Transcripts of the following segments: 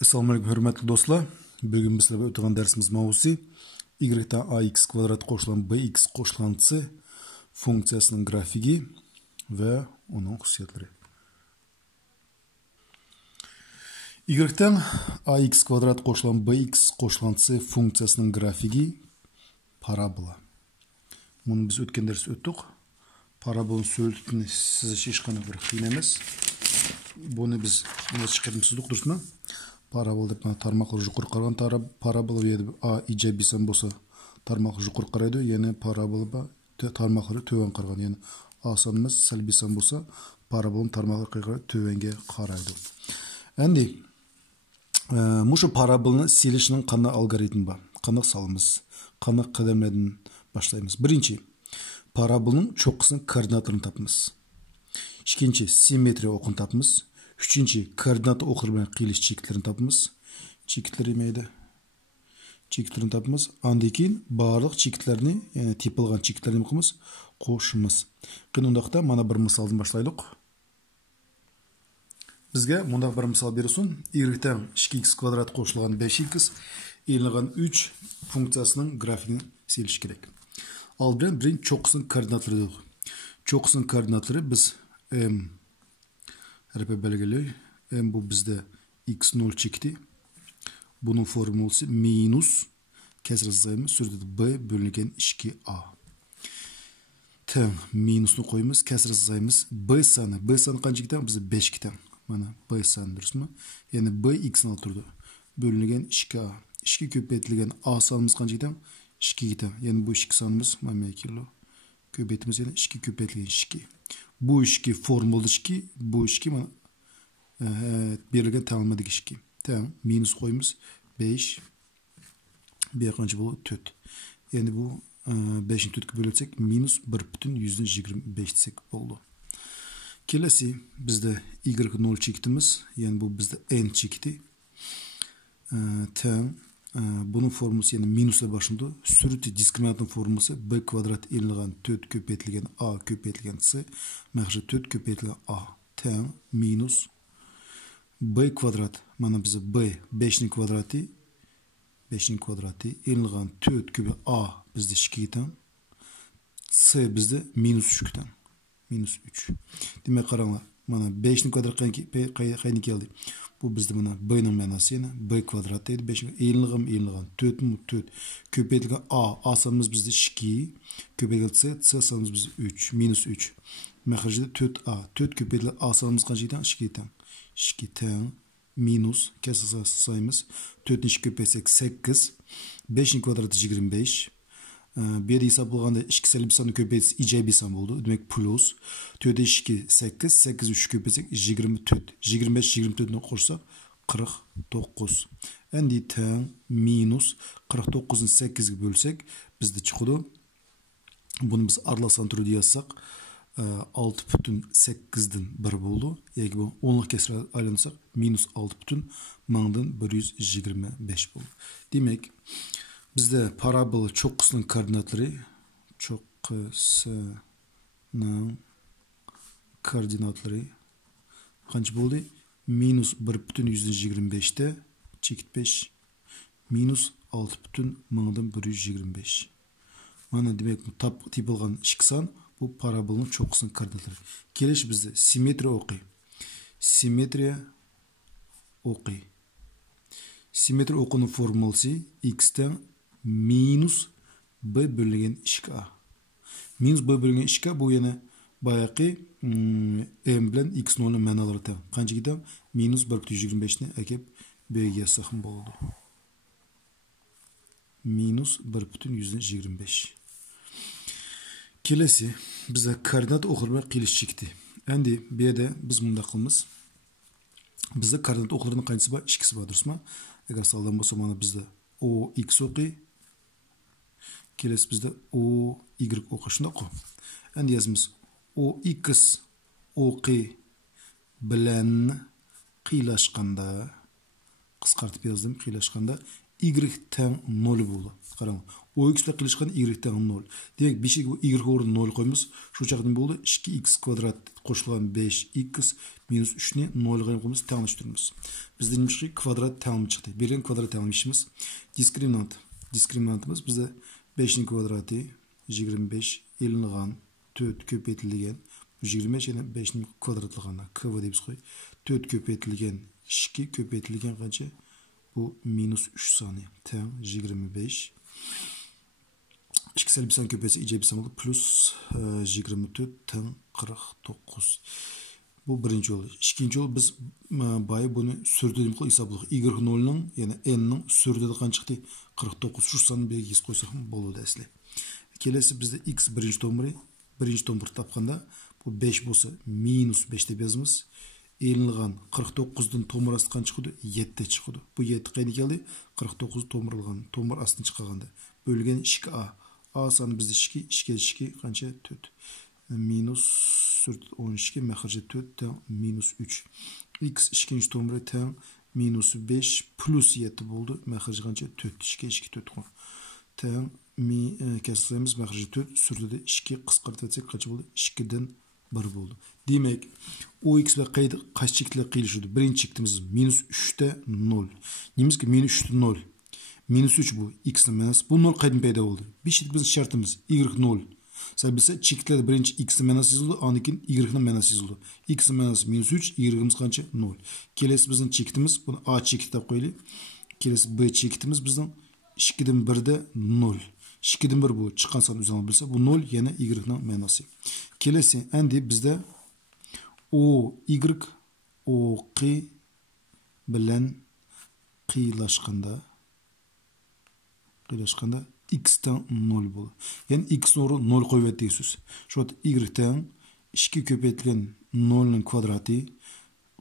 Assalamu alaikum hürmetli dostlar. Bugün bizlerle o'tgan dersimiz mavzusi y'dan ax kvadrat qo'shilgan bx qo'shilgan c funksiyasining grafigi va uning xususiyatlari. Y'dan ax kvadrat qo'shilgan bx qo'shilgan c funksiyasining grafigi parabola. Bunu biz o'tgan darsda o'tdik. Parabola so'zlikni sizish hech qanday bir qiyin emas. Bunu biz chiqarmizdik, durustmi? Parabola deb tarmoqlar yuqori qargan parabola a ijobiy son bo'lsa tarmoqlar yuqori qaraydi, ya'ni parabola tarmoqlari to'g'on qargan, ya'ni a sonimiz salbiy son bo'lsa parabola tarmoqlari to'g'onga qaraydi. Endi mushu parabolani silishning qanday algoritmi bor? Qanday solamiz? Qanday qadamlardan boshlaymiz? Birinchi, parabolning cho'qqisining koordinatlarini topamiz. İkinci, simmetriya o'qini topamiz. Üçüncü, koordinat o'qi bilan qiyilish chekitlarini topamiz. Chekitlar neydi? Chekitlarini topamiz. Andan keyin barliq chekitlarni, ya'ni tepilgan chekitlarni qilamiz, qo'shamiz. Qani undaqda mana bir misoldan boshlaylik. Bizga bundaq bir misol bersin. Y'dan 2x kvadrat qo'shilgan 5x elingan 3 funksiyasining grafikini silish kerak. Oldin birinchi cho'qqisining koordinatlari. Cho'qqisining koordinatlari biz harfi belgili. Bu bizde x0 çekti. Bunun formülüsü minus kesir sayımız sürdü b bölüngen 2a. Tam minusunu koyumuz kesir sayımız b sanı. B sanı kaç gitti? Bizde 5 gitti. Mana b sanı duruz mu? Yani b x'in oturdu. Bölüngen 2a. 2 köpeytilgen a sanımız kaç gitti? 2 gitti. Yani bu 2 sanımız mamaya kilo. Köpeytimiz yani 2 köpeytilgen 2. Bu işki formülü işki, bu işki birlikte tamamladık işki. Tamam, minus koyumuz 5, bir yakıncı bu 4. Yani bu 5'in 4'ü bölürsek minus 1,125 desek oldu. Kelesi bizde y0 çektimiz, yani bu bizde n çekti. Tamam. Bunun formülüsü yani minusla başında sürütü diskriminantın formülüsü b kvadrat elinliğen 4 köpeytilgen a köpeytilgen c mağşı 4 köpeytilgen a tam minus b kvadrat mana bize b 5'nin kvadratı elinliğen 4 köpey a bizde 2 tam c bizde minus 3 tam minus 3 demek karanlar mana 5'nin kvadratı kaynak geldi. Bu bizde buna b'nin manası yani b kvadrat deydi. 5'in eğilliğim 4 mu 4. Köpeytilgen a sanımız bizde 2. Köpeytilgen c sanımız bizde 3. Minus 3. Mekharcıda 4a. 4 köpeytilgen a sanımız kaçıydı? 2 tam. 2 tam. Minus. Kesir sayımız. 4'ün 2 köpeysek 8. 5'in kvadratı 25. Bir yerde hesap olganda 2 salbiy sonning köpeytisi ijobiy son bo'ldi. Demek plus 4'e 2 8, 8 3 köpeysek 24. 25 24'ni qo'shsak 49. Endi teng minus 49'ni 8 ga bölsek bizde chiqadi. Bunu biz aralasan turida yozsak 6,8'dan 1 bo'ldi. Yoki bu 10'lik kesirga aylansak minus 6,125 bo'ldi. Demek bizde parabola çoqqisining koordinatları qancha bo'ldi? Minus 1,125'te chekit 5 minus 6,125. Mana demek bu tepilgan ishki son bu parabolanın çoqqisining koordinatları. Kelish bizde simmetriya o'qi. Simmetriya o'qining formülüsü x'ten minus b bölüngen 2a. Minus b bölüngen 2a bu yana bayaqi m bilan x0'ning ma'nolari teng. Qancha gitam? Minus 1,125 ni akib b'ga yazsam bo'ldi. Minus 1,125. Kelesi bize koordinat o'qi bilan qiyilish chekdi. Endi bu yerda biz bunda qilamiz. Bizde koordinat o'qlarining qanchasi bor? 2'si bor, durustmi? Agar soldan bo'lsa mana bizda o x o'qi kelesi bizde o y o'qi shundoq. Endi yazamiz o x o'qi bilan qiylashganda qisqartib yozdim, qiylashganda y teng 0 bo'ldi. Qarang, OX bilan qilishgan y teң 0. Demek bir şey y орнына 0 koymuş. Şu çağda boldu 2x kvadrat qo'shilgan 5x minus 3'ni 0'ga koymuş, tengleştirmiz. Biz demiş ki kvadrat tengmi çıktı. Bergen kvadrat tengmişimiz. Diskriminantımız bizde 5'nin kvadratı 25 elingan 4 köpeytilgan 25 yana 5'nin kvadratlığına kv deymiz qo'y. 4 köpeytilgan 2 köpeytilgan qancha? Bu minus 3 saniye. Teң 25. 2 salbiy san köpeyse ijobiy san bo'ladi. Plus 24 teң 49. Bu birinchi yo'l. İkinci yo'l biz bayı bunu sürdürdüm qo'y hisobladik. Y 0'ning yana n'ning sürdürdü qancha chiqdi? 49. Şu sanni belgisi qo'ysak ham bo'ladi asli. Kelesi bizde x birinchi tomir topganda bu 5 bo'lsa minus 5 deb yozamiz. Elingan 49'dan tomir asti qancha chiqdi? 7 chiqdi. Bu 7 qayerga keldi? 49 tomirilgan. Tomir astini chiqarganda bölgen 2a. A sani bizde 2 qancha? 4. Minus 12 məxrəcə 4 teң minus 3. X ikinci tomiri teң minus 5 plus 7 oldu. Məxrəcə qancha? 4. 2 4 qoy. Teң kəsrimiz məxrəcə 4 sürdü 2 qısqartırsak qancha oldu? 2'den 1 oldu. Demek OX ve kaç çiftler qilishudi? Birinci çiftimiz minus 3'te 0. Neyimiz ki minus 3'te 0. Minus 3 bu. X'nin menası. Bu 0 qaydan payda oldu? Bir şey bizim şartımız. Y 0. Sen bilse çiftler birinci x'nin menası yazıldı. Anikin y'nin menası yazıldı. X'nin menası minus 3. Y'imiz kaçı? 0. Kelesi bizim çiftimiz. Bunu A çifti koyalım. Kelesi B çiftimiz bizim 2'den 1'de 0. 2'den 1 bu. Çıkan san üzerine bilse bu 0 yine y'nin menası. Kelesi endi bizde O, Y, O, Q bilen qiylaşqanda x'ten 0 bo'ladi. Yani x o'rni 0 qo'yib deysiz. Şu y'ten 2 köpeytilgan 0'ning kvadrati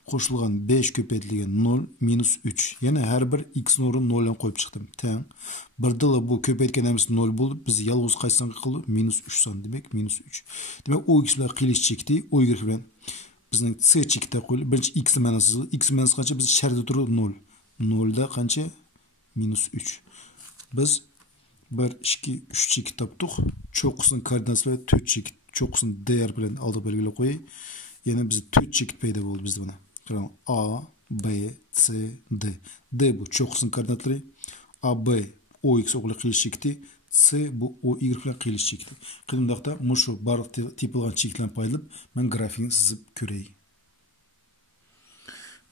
qo'shilgan 5 köpeytilgan 0 minus 3. Yani her bir x o'rni 0 dan qo'yib chiqdim. Teң. Birdila bu köpeytganimiz 0 bo'ldi. Biz yalnız qaysi sanga qildi? Minus 3 san demek. Minus 3. Demek o x bilan qilish chekdi. O y bilan bizning c chekda qo'yilib. Birinchi x manasi. X manasi qancha? Biz sharda turib 0. 0 da qancha? Minus 3. Biz 1, 2, 3 çekit tapdık. Çoxusının koordinatı ve 4 çekit. Çoxusunu değer bilen aldı belgili koy. Yani bize 4 çekit payda oldu bizde buna. A, B, C, D. D bu çoxusının koordinatları. A, B, O, X oğlu qilish çekti. C bu O, Y ile qilish çekti. Qidimdaqda muşu barıq tipilgan çekitlen payılıp ben grafiğini sizip köreyim.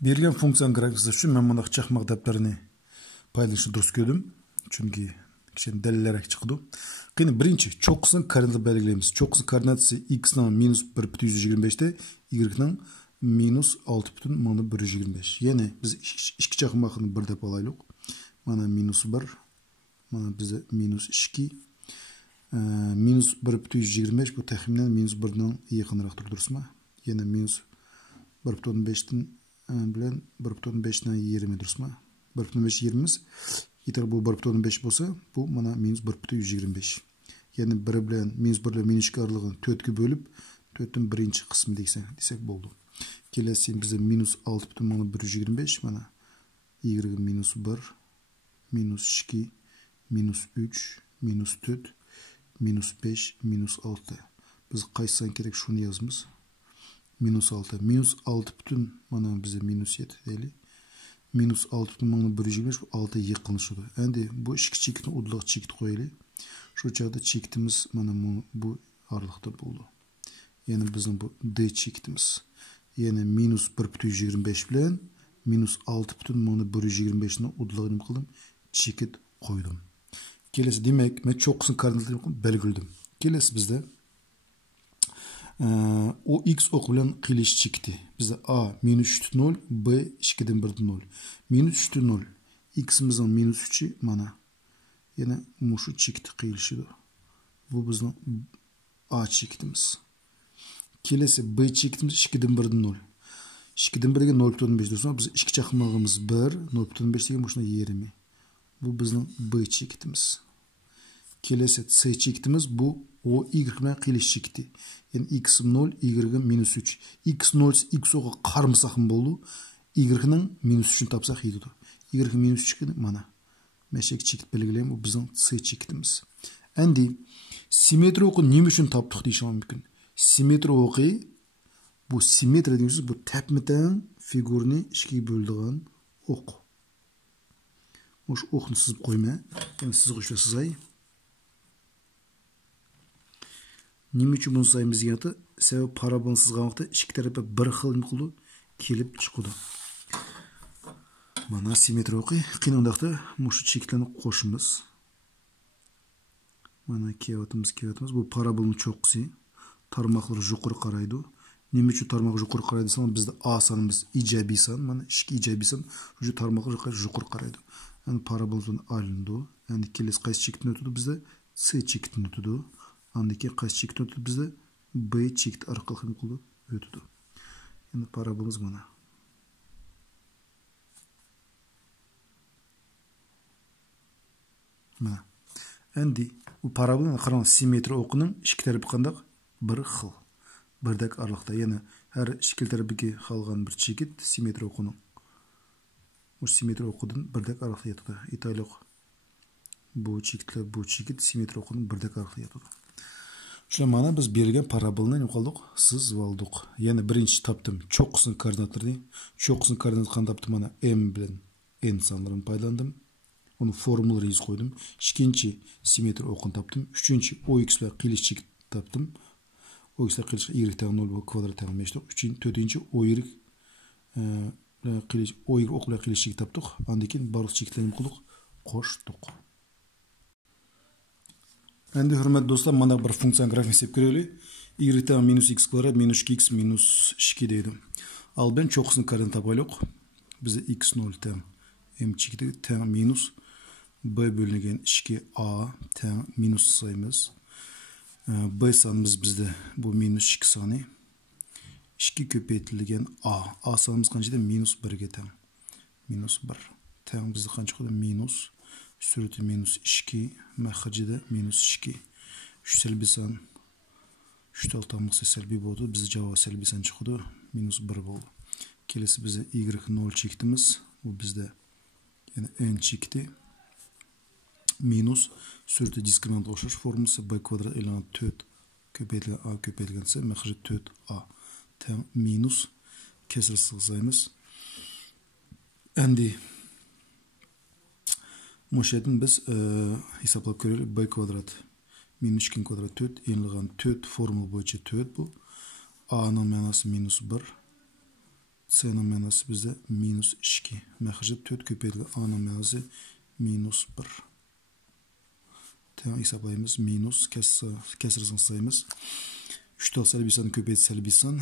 Bergen funksiyanın grafiği üçün ben bundaq çaxmaq dəplərini paylaşışı durus gördüm. Çünkü kişinin delillerek çıktı. Qeyni birinci çoxusunu koordinatı belgileyimiz. Çoxusunu koordinatısı x'nin minus 1,125'te y'nin minus 6,125. Yani biz iki çakmaqını bir dep alaylık. Mana minus 1, mana bize minus 2. Minus 1,125 bu təxminən minus 1'den yaxınıraq durdursma. Yani minus 1,5'den bilen 1,5'den 20 dursma. 1,5 20'miz. Yeter bu 1,5 olsa bu mana minus 1,125. Yani 1 bilen minus 1 ile minus 2 aralığını 4'e bölüp 4'ün birinci kısmı desek boldu. Kelesi bize minus 6,125 mana y minus 1, minus 2, minus 3, minus 4, minus 5, minus 6. Biz qaysan gerek şunu yazımız. Minus 6. Minus 6 bütün mana bize minus 7 deyli. Minus 6,125 bu 6 yıkılışıdı. Endi bu iki çekitin udulaq çekit koyali. Şu çağda çekitimiz mana bu aralıkta buldu. Yani bizim bu D çekitimiz. Yani minus 1,125 bilen minus 6,125'ni udulağını kıldım. Çekit koydum. Kelesi demek ben çok kısım koordinatlarını belgildim. Kelesi bizde o x oku bilen qilish chekti. Bizde A minus 3'te 0, B 2'den 1'de 0. Minus 3'te 0. X'imizin minus 3'i mana. Yine muşu çekti qilishidi. Bu bizden A çektimiz. Kelesi B çektimiz 2'den 1'de 0. 2'den 1'de 0,5 dursa biz 2 çakmağımız 1, 0,5 degen muşuna 20. Bu bizden B çektimiz. Kelesi C çektimiz bu o y bilen qilish chekti. Yani x 0, y minus 3. X 0, x oga qarmısaqım boldu. Y'nin minus 3'ünü tapsaq yedi. Y minus 3 mana. Meşek çekit belgileyim bu bizden C çektimiz. Endi simmetriya o'qi nima uchun topdik deyishim mumkin. Simmetriya o'qi bu simmetriya deymiz, bu tepmeden figurni ikkiga bo'ladigan o'q. O'sha o'qni sizib qo'yma. Endi sizga uchun sizay. Nima uchun buni saymiz deganda, sebab parabolni sizgan vaqtda ikki tarafga bir xil nima qildi, kelib chiqdi. Mana simmetriya o'qi qiynaldaqda mushu cheklarni qo'shimiz. Mana kelyapmiz. Bu parabolning cho'qqisi. Tarmoqlar yuqori qaraydi. Nima uchun tarmoq yuqori qaraydi desam, bizda A sonimiz ijobiy son, mana 2 ijobiy son, shu tarmoqlar yuqori qaraydi. Endi paraboldan olindi. Endi kelasi qaysi chekdan o'tadi bizda? C chekdan o'tadi. Andiki qaysi chekdan o'tadi bizda? B chekt orqali ham qilib o'tadi. Endi parabolimiz mana. Mana. Endi bu parabolning qarang, simmetriya o'qining ikki tarafi qanday? Bir xil. Birdek aralıqda, yani her ikki tarafiga qolgan bir chekit simmetriya o'qining. Bu simmetriya o'qidan birdek aralıqda yotadi. Aytaylik, bu chekit simmetriya o'qining birdek aralıqda yotadi. Shuna mana biz bergan parabolni nima qildik? Sizib oldik. Yana birinchi topdim cho'qqisining koordinatlarini. Cho'qqisining koordinatini qanday topdim? Mana m bilan n sonlarini paylandim. Onu formulaga yozib qo'ydim. Ikkinchi simmetriya o'qini topdim. Uchinchi ox bilan qilish chekit topdim. Ox bilan qilish y tang 0 kvadrat tang 5. To'rtinchi oy qilish o'q bilan qilish chekit topdik. Undan keyin barliq chekitlarni qildik, qo'shdik. Endi hurmatli do'stlar, mana bir funksiya grafini hesab ko'raylik. Y tang minus x kvadrat minus 2x minus 2 deydi. Al ben cho'qqisini koordinat topayoq. Bizda x0 tang m chekiti tang minus b bölüngen 2a tang minus sayımız. B sanımız bizde bu minus 2 sani. 2 köpeytilgen a. A sanımız kaçta? Minus 1'ge tang. Minus 1. Tang bizde kaç oldu? Minus. Sürütü minus 2. Məhacı da minus 2. Şu selbi san. Şu taltamlıksa selbi oldu. Bizde cevabı selbi san çıkıyordu. Minus 1 oldu. Kelesi bize y0 çektimiz. Bu bizde yani n çekti. Minus sürütü diskriminant o'xshash formulasi b kvadrat elan 4 köpeytilgan a köpeytilgansa məhacı 4a tang minus kesir sig'izamiz. Endi Moşetin biz hesaplab ko'raylik. B kvadrat minus 2 kvadrat 4 enilgan 4 formula bo'yicha 4 bu. A'ning ma'nosi minus 1. C'ning ma'nosi bizda minus 2. Məhacı 4 köpeytilgan A'ning ma'nosi minus 1. Tang hesaplaymiz. Minus kesirsin sayımız. 3 tal selbi son köpeyt selbi son.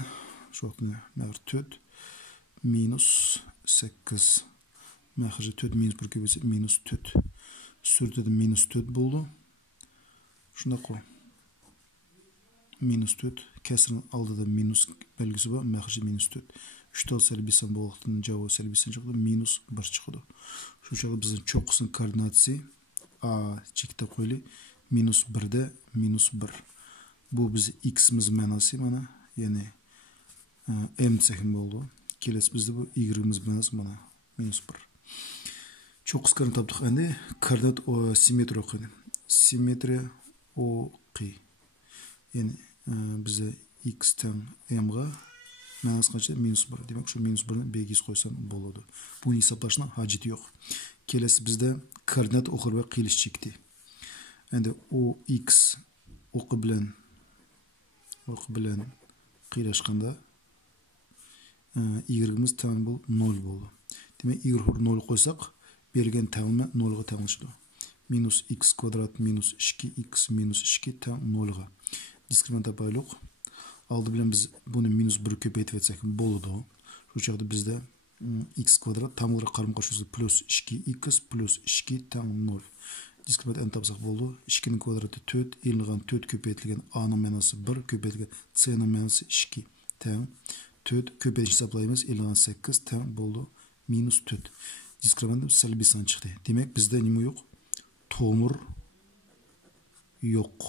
Şu vaxtda 4 minus 8. Məhacı 4 minus 1 köpeyt minus 4. Sürtüde minus 4 buldu. Şunda qoy. Minus 4. Kesirin aldı da minus belgisi var. Məhacı minus 4. 3 tal selbi son bu vaxtın cevabı selbi son çıktı. Minus 1 çıktı. Şu şekilde bizim çoğusun koordinatisi a çekte koyli. Minus 1'de minus 1. Bu bizi x'imiz ma'nosi mana. Yani m sekim oldu. Kelesi bizde bu y'imiz ma'nosi mana. Minus 1. Çok kıskanı tapdık. Endi koordinat simmetriya o'qiydi. Simmetriya o'qi. Yani bize x tang m'ga ma'nosi qancha? Minus 1. Demek şu minus 1'ni b'ga qo'ysam bo'ladi. Buni hisoblashning hojati yo'q. Kelesi bizde koordinat o'qir va qilish chekti. Endi ox o'qi bilan qiylashganda y'imiz tang bu 0 bo'ldi. Demek y 0 qo'ysak, bergan tangni 0 ga tanglashdi. Minus x kvadrat minus 2x minus 2 tang 0 ga. Diskriminant topayoq. Aldı bilan biz buni minus 1 köpeytib etsak bo'ladi. Shu chaqda bizda x kvadrat tamg'ira qarama-qarshi plus 2x plus 2 tang 0. Diskriminant n topsak bo'ldi. 2 ning kvadrati 4, enilgan 4 köpeytilgan a ning ma'nosi 1, köpeytilgan c ning ma'nosi 2 tang 4 köpeytish hesaplaymiz. Enilgan 8 tang bo'ldi minus 4. Diskriminant salbiy son chiqdi. Demak bizda nima yo'q? Tomir yo'q.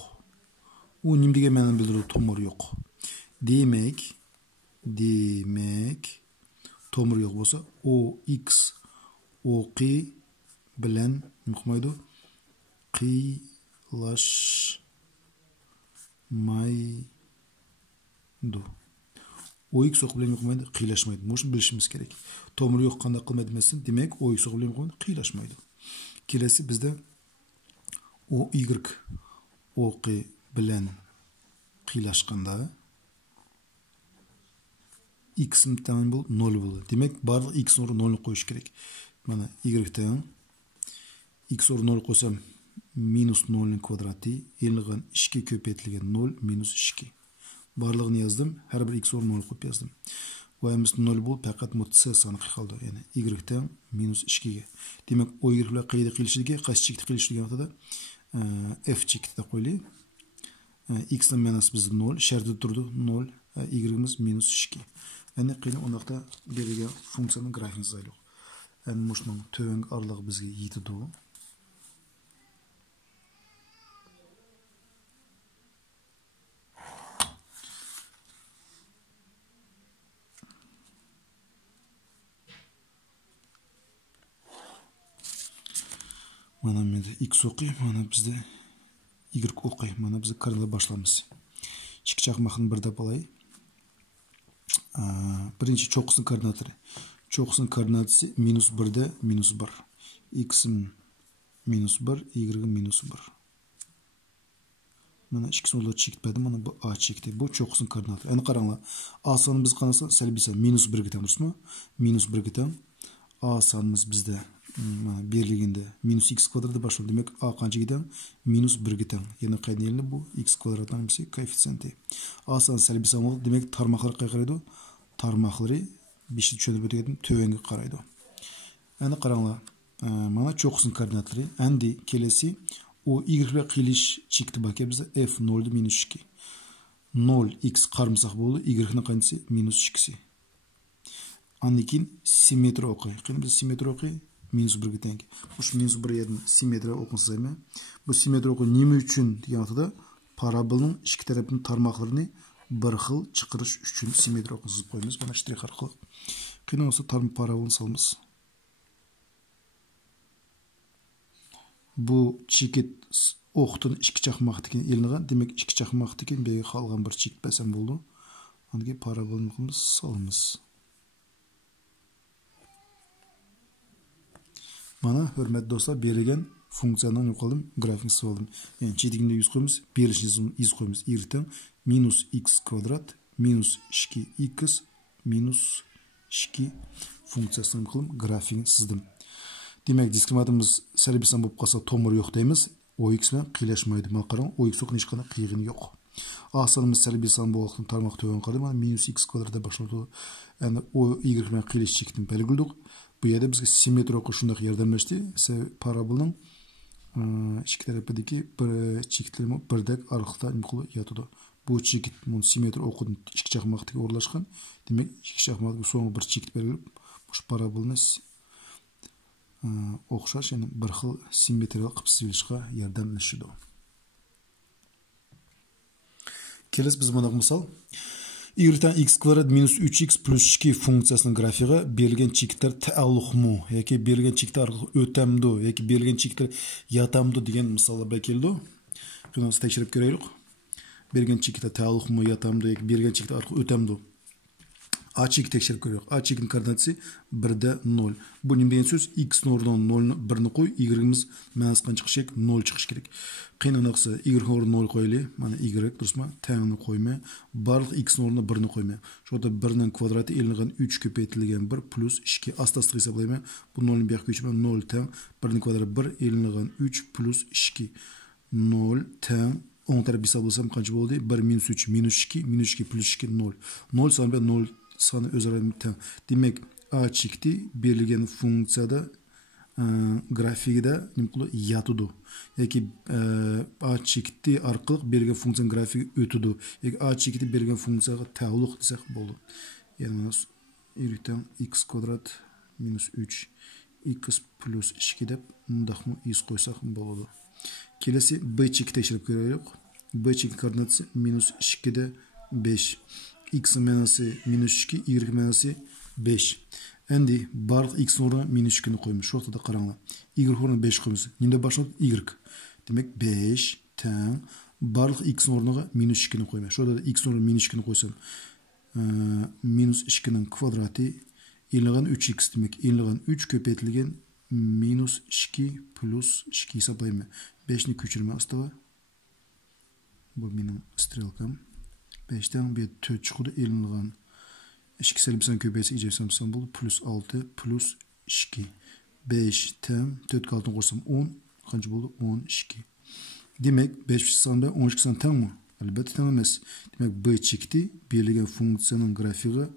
U nima degan ma'noni bildiradi? Tomir yo'q. Demak tomir yo'q bo'lsa ox o'qi bilan nima qilmaydi? qiylaşmaydı. O x oqı bilen yoqmaydı, qiylaşmaydı. Moşun bilişimiz gerek. Tomur yoq qanda qılmaydı demesin. Demek o x oqı bilen yoqmaydı, qiylaşmaydı. Kelesi bizde o y oqı bilen qiylaşqanda x tamam bol 0 boldu. Demek barlıq x orun 0 qoyuş gerek. Mana y-ten x orun 0 qoysam minus 0'ın kvadrati elğan 2 köpeytilgen 0 minus 2. Barlığını yazdım. Her bir x orun 0 qoyup yazdım. O'yimiz 0 bol faqat c sani qaldı. Yani y-ten minus 2'ge. Demek o y bilan qayda qilishilgan, qaysi chekda qilishilgan vaqtida f chekda qo'yli. X'nin manası bizde 0, şerti durdu 0, y'imiz minus 2. Yani qiyni onaqda berilgan funksiyanın grafini yazaylik. Yani muşunun tövengi aralıq bizge yetidu. Mana mende x oqi, mana bizde y oqi. Mana bizde karında başlamız. İki çaqmaqını bir dep alay. Birinci çoqusının koordinatları. Çoqusının koordinatisi minus 1'de minus 1. X'in minus 1, y'in minus 1. Mana ikisini oldu çekitmedi. Mana bu a çekti. Bu çoqusının koordinatları. Yani qaranglar. A sanı biz qanasa salbiy san minus 1'ge teң durusmu? Minus 1'ge teң. A sanımız bizde mana berilgende minus x kvadratı başlıyor. Demek a qanchaga teң? Minus 1'ge teң. Yani qayda yerinde bu x kvadratının birisi koeffitsiyenti. A sanı salbiy san oldu. Demek tarmaqlar qayga qaraydi? Tarmaqları bir şey tushunib o'tgan tövengi qaraydi. Yani qaranglar. Mana çoqusının koordinatları. Endi kelesi o y bilan qilish chekti baka bizda f 0 minus 2. 0 x qarmsaq bo'ldi, y-ning qanchasi minus 2'si. Andikin simetri o'qi. Qani biz simetri o'qi minus 1'ga teң. Bu minus 1 yerdan simetri o'qinsaymi? Bu simetri o'qi nima uchun degan vaqtida parabolning ikki tarafining tarmoqlarini bir xil chiqarish uchun simetri o'qini yozib qo'yamiz. Mana shtrix orqali. Qani bo'lsa parabolni solamiz. Bu chekit o'qtin ikki chaqmaqdagi elingan, demak ikki chaqmaqdagi bir qolgan bir chekit basam bo'ldi. Angi parabolni solamiz. Mana hurmatli do'stlar, berilgan funksiyadan yo'qoldim, grafini soldim. Yani chetiginde 100 qo'yamiz, berishini 100 qo'yamiz. Y-ten minus x kvadrat minus 2x minus 2 funksiyasini qilib grafini sizdim. Demek diskriminatımız salbiy san bo'lib qolsa tomir yo'q deymiz. Ox bilan qiylaşmaydi. Mana qarang, ox yo'q, hech qanday qiyg'ini yo'q. A sanımız salbiy san bo'lgan tarmoq to'g'on qildi. Mana minus x kvadratda boshlanadi. Yani o y bilan qiyish chekini belgildik. Bu yerda bizga simetri o'qish shunday yordamlashdi. Parabolning ikki tarafidagi bir chekitlar birdek ariqda imqili yotadi. Bu chekit mun simetri o'qini ikki chaqmaqdagi o'rlashgan. Demak, ikki chaqmaqdagi so'nggi bir chekit berilib, bu parabolni o'xshash, yani bir xil simmetriyal qilib chizishga yordamlashadi. Kelasi biz buna misol y-ten x kvadrat minus 3x plus 2 funksiyasının grafigi berilgan chekitlar taalluqmi yoki berilgan chekitlar orqali o'tamdi yoki berilgan chekitlar yotamdi degan misollar bilan keldi. Buni tekshirib ko'raylik. Berilgan chekitlar taalluqmi yotamdi yoki berilgan chekitlar orqali o'tamdi. A chekit tekshirib ko'raylik. A chekitning koordinatasi 1'de 0. Bu nima degan so'z? X o'rnidan 0 1ni qo'y, y'imiz manasi qancha chiqishi kerak? 0 chiqishi kerak. Qiynalaqsa y o'rniga 0 qo'yaylik. Mana y durustmi? Tengni qo'yma. Barliq x o'rniga 1ni qo'yma. Shu yerda 1ning kvadrati elingan 3 ko'paytirilgan 1 plus 2 asta-asta hisoblayman. Bu 0 ni bu yoqqa ko'chirib 0 teng 1ning kvadrati 1 elingan 3 plus 2 0 teng 10 taraf hisoblasam qancha bo'ldi? 1 minus 3 minus 2 minus 2 plus 2 0. 0 son bilan 0 sonu o'zaro teң. Demek a chekti berilgan funksiyada grafigida nima qiladi? Yotadi. Yoki a chekti orqali berilgan funksiyaning grafigi o'tadi. Yoki a chekti berilgan funksiyaga taalluq desak bo'ldi. Ya'ni y-ten x kvadrat minus 3 x plus 2 deb undaqmi iz qo'ysak bo'ladi. Kelasi b chekti tekshirib ko'raylik. B chekti koordinatasi minus 2 de 5. X manası minus 2, y manası 5. Endi barliq x o'rniga minus 2 ni qo'yamiz. Shu yerda qaranglar. Y o'rniga 5 qo'yamiz. Nima başladı? Y. Demek 5 тең барлық x орнына минус 2-ні қойма. Шода да x орнына минус 2-ні қойсам, минус 2-ның квадраты еліған 3x демек. Еліған 3 көпетілген минус 2 плюс 2 саплайма. 5-ні көчірме астава. Бұл менің стрелкам. 5-тен бет 4 шығуды еліған 2 сәліпсан көпесі ежевсамсан бұл плюс 6 плюс 2. 5-тен 4 қалтын қорсам 10. Қанчы болды? 12. Демек 5 санда 12 сан тең ме? Әлбәтте тең емес. Демек b чекті берілген функцияның графигі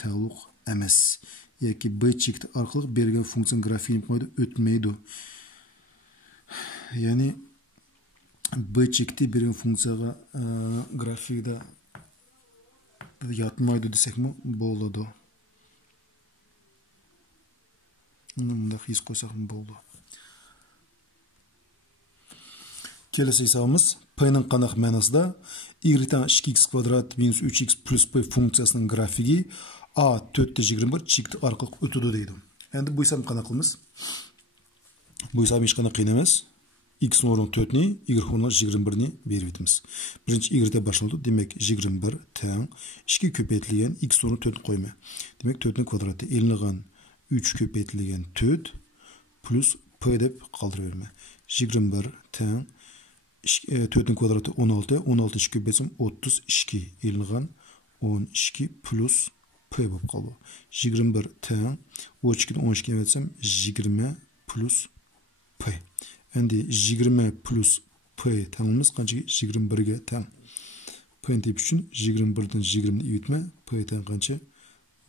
тәулік емес. Яки b чекті арқылы берілген функцияның графигі өтмейді. Яғни b чекті берілген функцияға графигі ятмайды десек ме? Болады. Мұнда хис қойсақ болды. Келесі исабымыз p-ның қанақ мәнісі y-тен 2x квадрат минус 3x плюс p функциясының графигі a 4-21 чекті арқылы өтуді дейді. Әнді бұл исабын қанақ қылмыз. Бұл исабын ешқана қиын емес. X орнының 4-ні, y орнының 21-ні беріп етіміз. Бірінші y-те башылды. Демек 21 тең 2 көпетілген x орнының 4-ні қойма. Демек 4-ні квадраты елінған 3 көпетілген 4 плюс p деп қалдыр берме. 21 тең 4-ні квадраты 16, 16 2 көпетсім 32 елінған 12 плюс p болып қалу. 21 тең 12-ні 12-ні өтсем 20 плюс p. Әнде 20 плюс p тәңіміз қаншығы 21-ге тәң. p теп үшін 21-ден 20-ні өтме, p тәң қаншы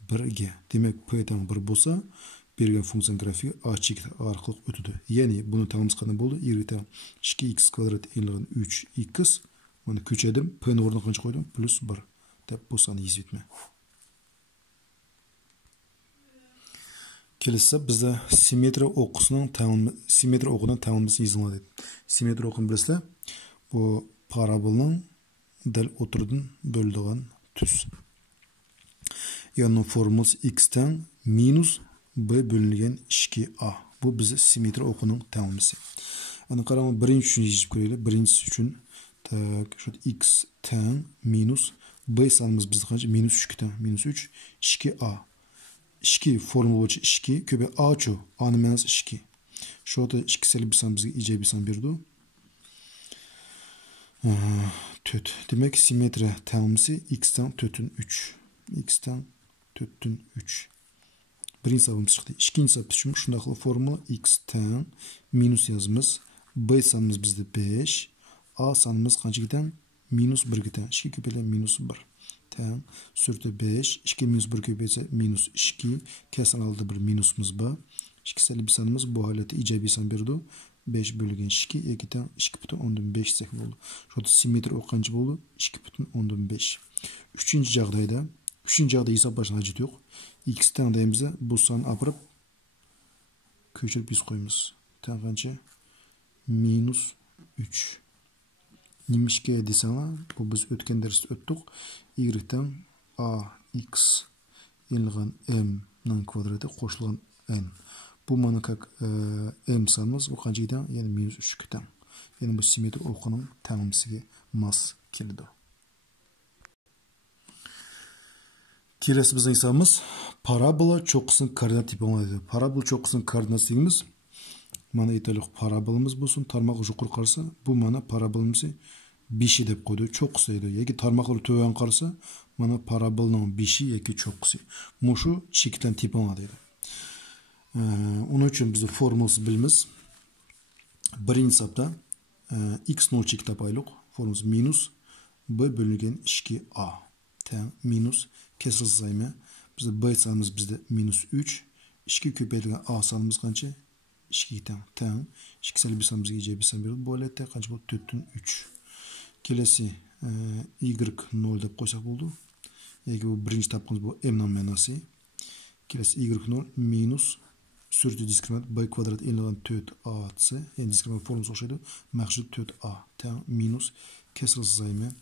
1-ге. Демек p тәң 1 болса, берген функцияның графигі a чекті арқылық өтуді. Яғни, бұны тәңіміз қандай болды? y тәң 2x квадрат еліған 3x. Оны көчедім, p-ні орнына қаншы қойдым? Плюс 1. Деп болсаны езетме. Келесі бізді симметрия оқысының тәңіміз езілді. Симметрия оқын білесілі, бұл параболның дәл отырдың бөлдіған түс. Яғни формуласы x тәң минус b бөлінген 2a. Бұл бізді симметрия оқының тәңімізі. Әні қараңыз бірінші үшін езіп көрелі. Бірінші үшін x тәң минус b санымыз бізді қанша? Минус 3 тәң. Минус 3, 2a. 2 формула bo'yicha 2 köpe a-chu. A'nın mənası 2. Şurada 2 səlib bir san bizə icəbi san berdi. 4. Demək simmetriya təmisi x-dən 4'ün 3. X-dən 4'ün 3. Birinci hesabımız çıxdı. İkinci hesab üçün şundaqlı formula x-dən minus yazımız. B sanımız bizdə 5. A sanımız qancha gidən? Minus 1 gidən. 2 köpələ minus 1. Təң. Sürtü 5. 2 minus 1 köpəyəcə minus 2. Kəsən aldı bir minusumuz var. 2 səlib sanımız bu haləti icəbi san berdi. 5 bölgən 2. 2'den 2,5 səhv oldu. Şurada simmetri o qancha oldu? 2,5. Üçüncü жағдайda hesap başına acıt yox. X təngdəyimizə bu sanı apırıb köçürüb biz qoyumuz. Təng qancha? Minus 3. Немешке десаңа, бұл біз өткен дәрісті өттік. Y-тен a x енілген m-нің квадраты қошылған n. Бұл маны как m санымыз, бұл қанша кетен? Яғни минус 3 кетен. Яғни бұл симметр оқының тәңімсіге мас келді. Келесі біздің исамыз парабола çoqqısının koordinat tipi olmalı. Парабола çoqqısının koordinat deyimiz mana италық параболымыз болсын, тармағы жұқыр қарса, бұл мана параболымызы биши деп қойды, çoqqısı еді. Еки тармақлы төмен қарса, мана параболының биши, еки çoqqısı. Мұшу чектен тип olmalı. Onun үшін бізді формуласы біліміз. Бірінші сапта x0 чек тапайлық. Формуласы минус b бөлінген 2a. Тәң минус кесір займе. Бізді b санымыз бізді минус 3. 2 көпейлген a санымыз қанша? 2 тәң. Тәң. 2 сәлі бір санымызға ежей бір сан берді. Бұл әлетте қанша болды? 4'тің 3. Келесі y0 деп қойсақ болды. Еге бұл бірінші тапқымыз бұл m-нің мәнасы. Келесі y0 минус сүрті дискриминант b квадрат енілген 4ac. Yani дискриминант формасы оқшайды. Мәқші 4a. Тәң минус кесір займе.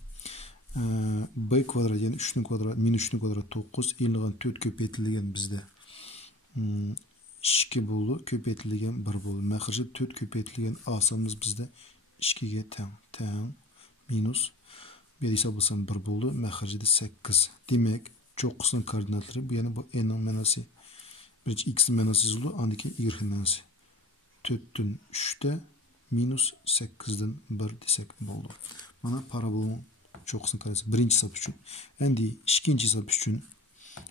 b квадрат yani 3'ün квадрат minus 3'ün квадрат 9 енілген 4 көпейтілген бізді 2 болды, көпейтілген 1 болды. Мәқірші 4 көпейтілген a санымыз бізді 2'ye teң. Minus. Bir hesablasam 1 buldu. Məxərcidə 8. Demək, çoxqısının koordinatları bu, yəni bu n'nin mənası. Birinci x'in mənası yazıldı, andaki y'nin mənası. 4'tün 3'te minus 8'den 1 desek buldu. Bana parabolun çoxqısının karesi. Birinci hesap üçün. Endi ikinci hesap üçün.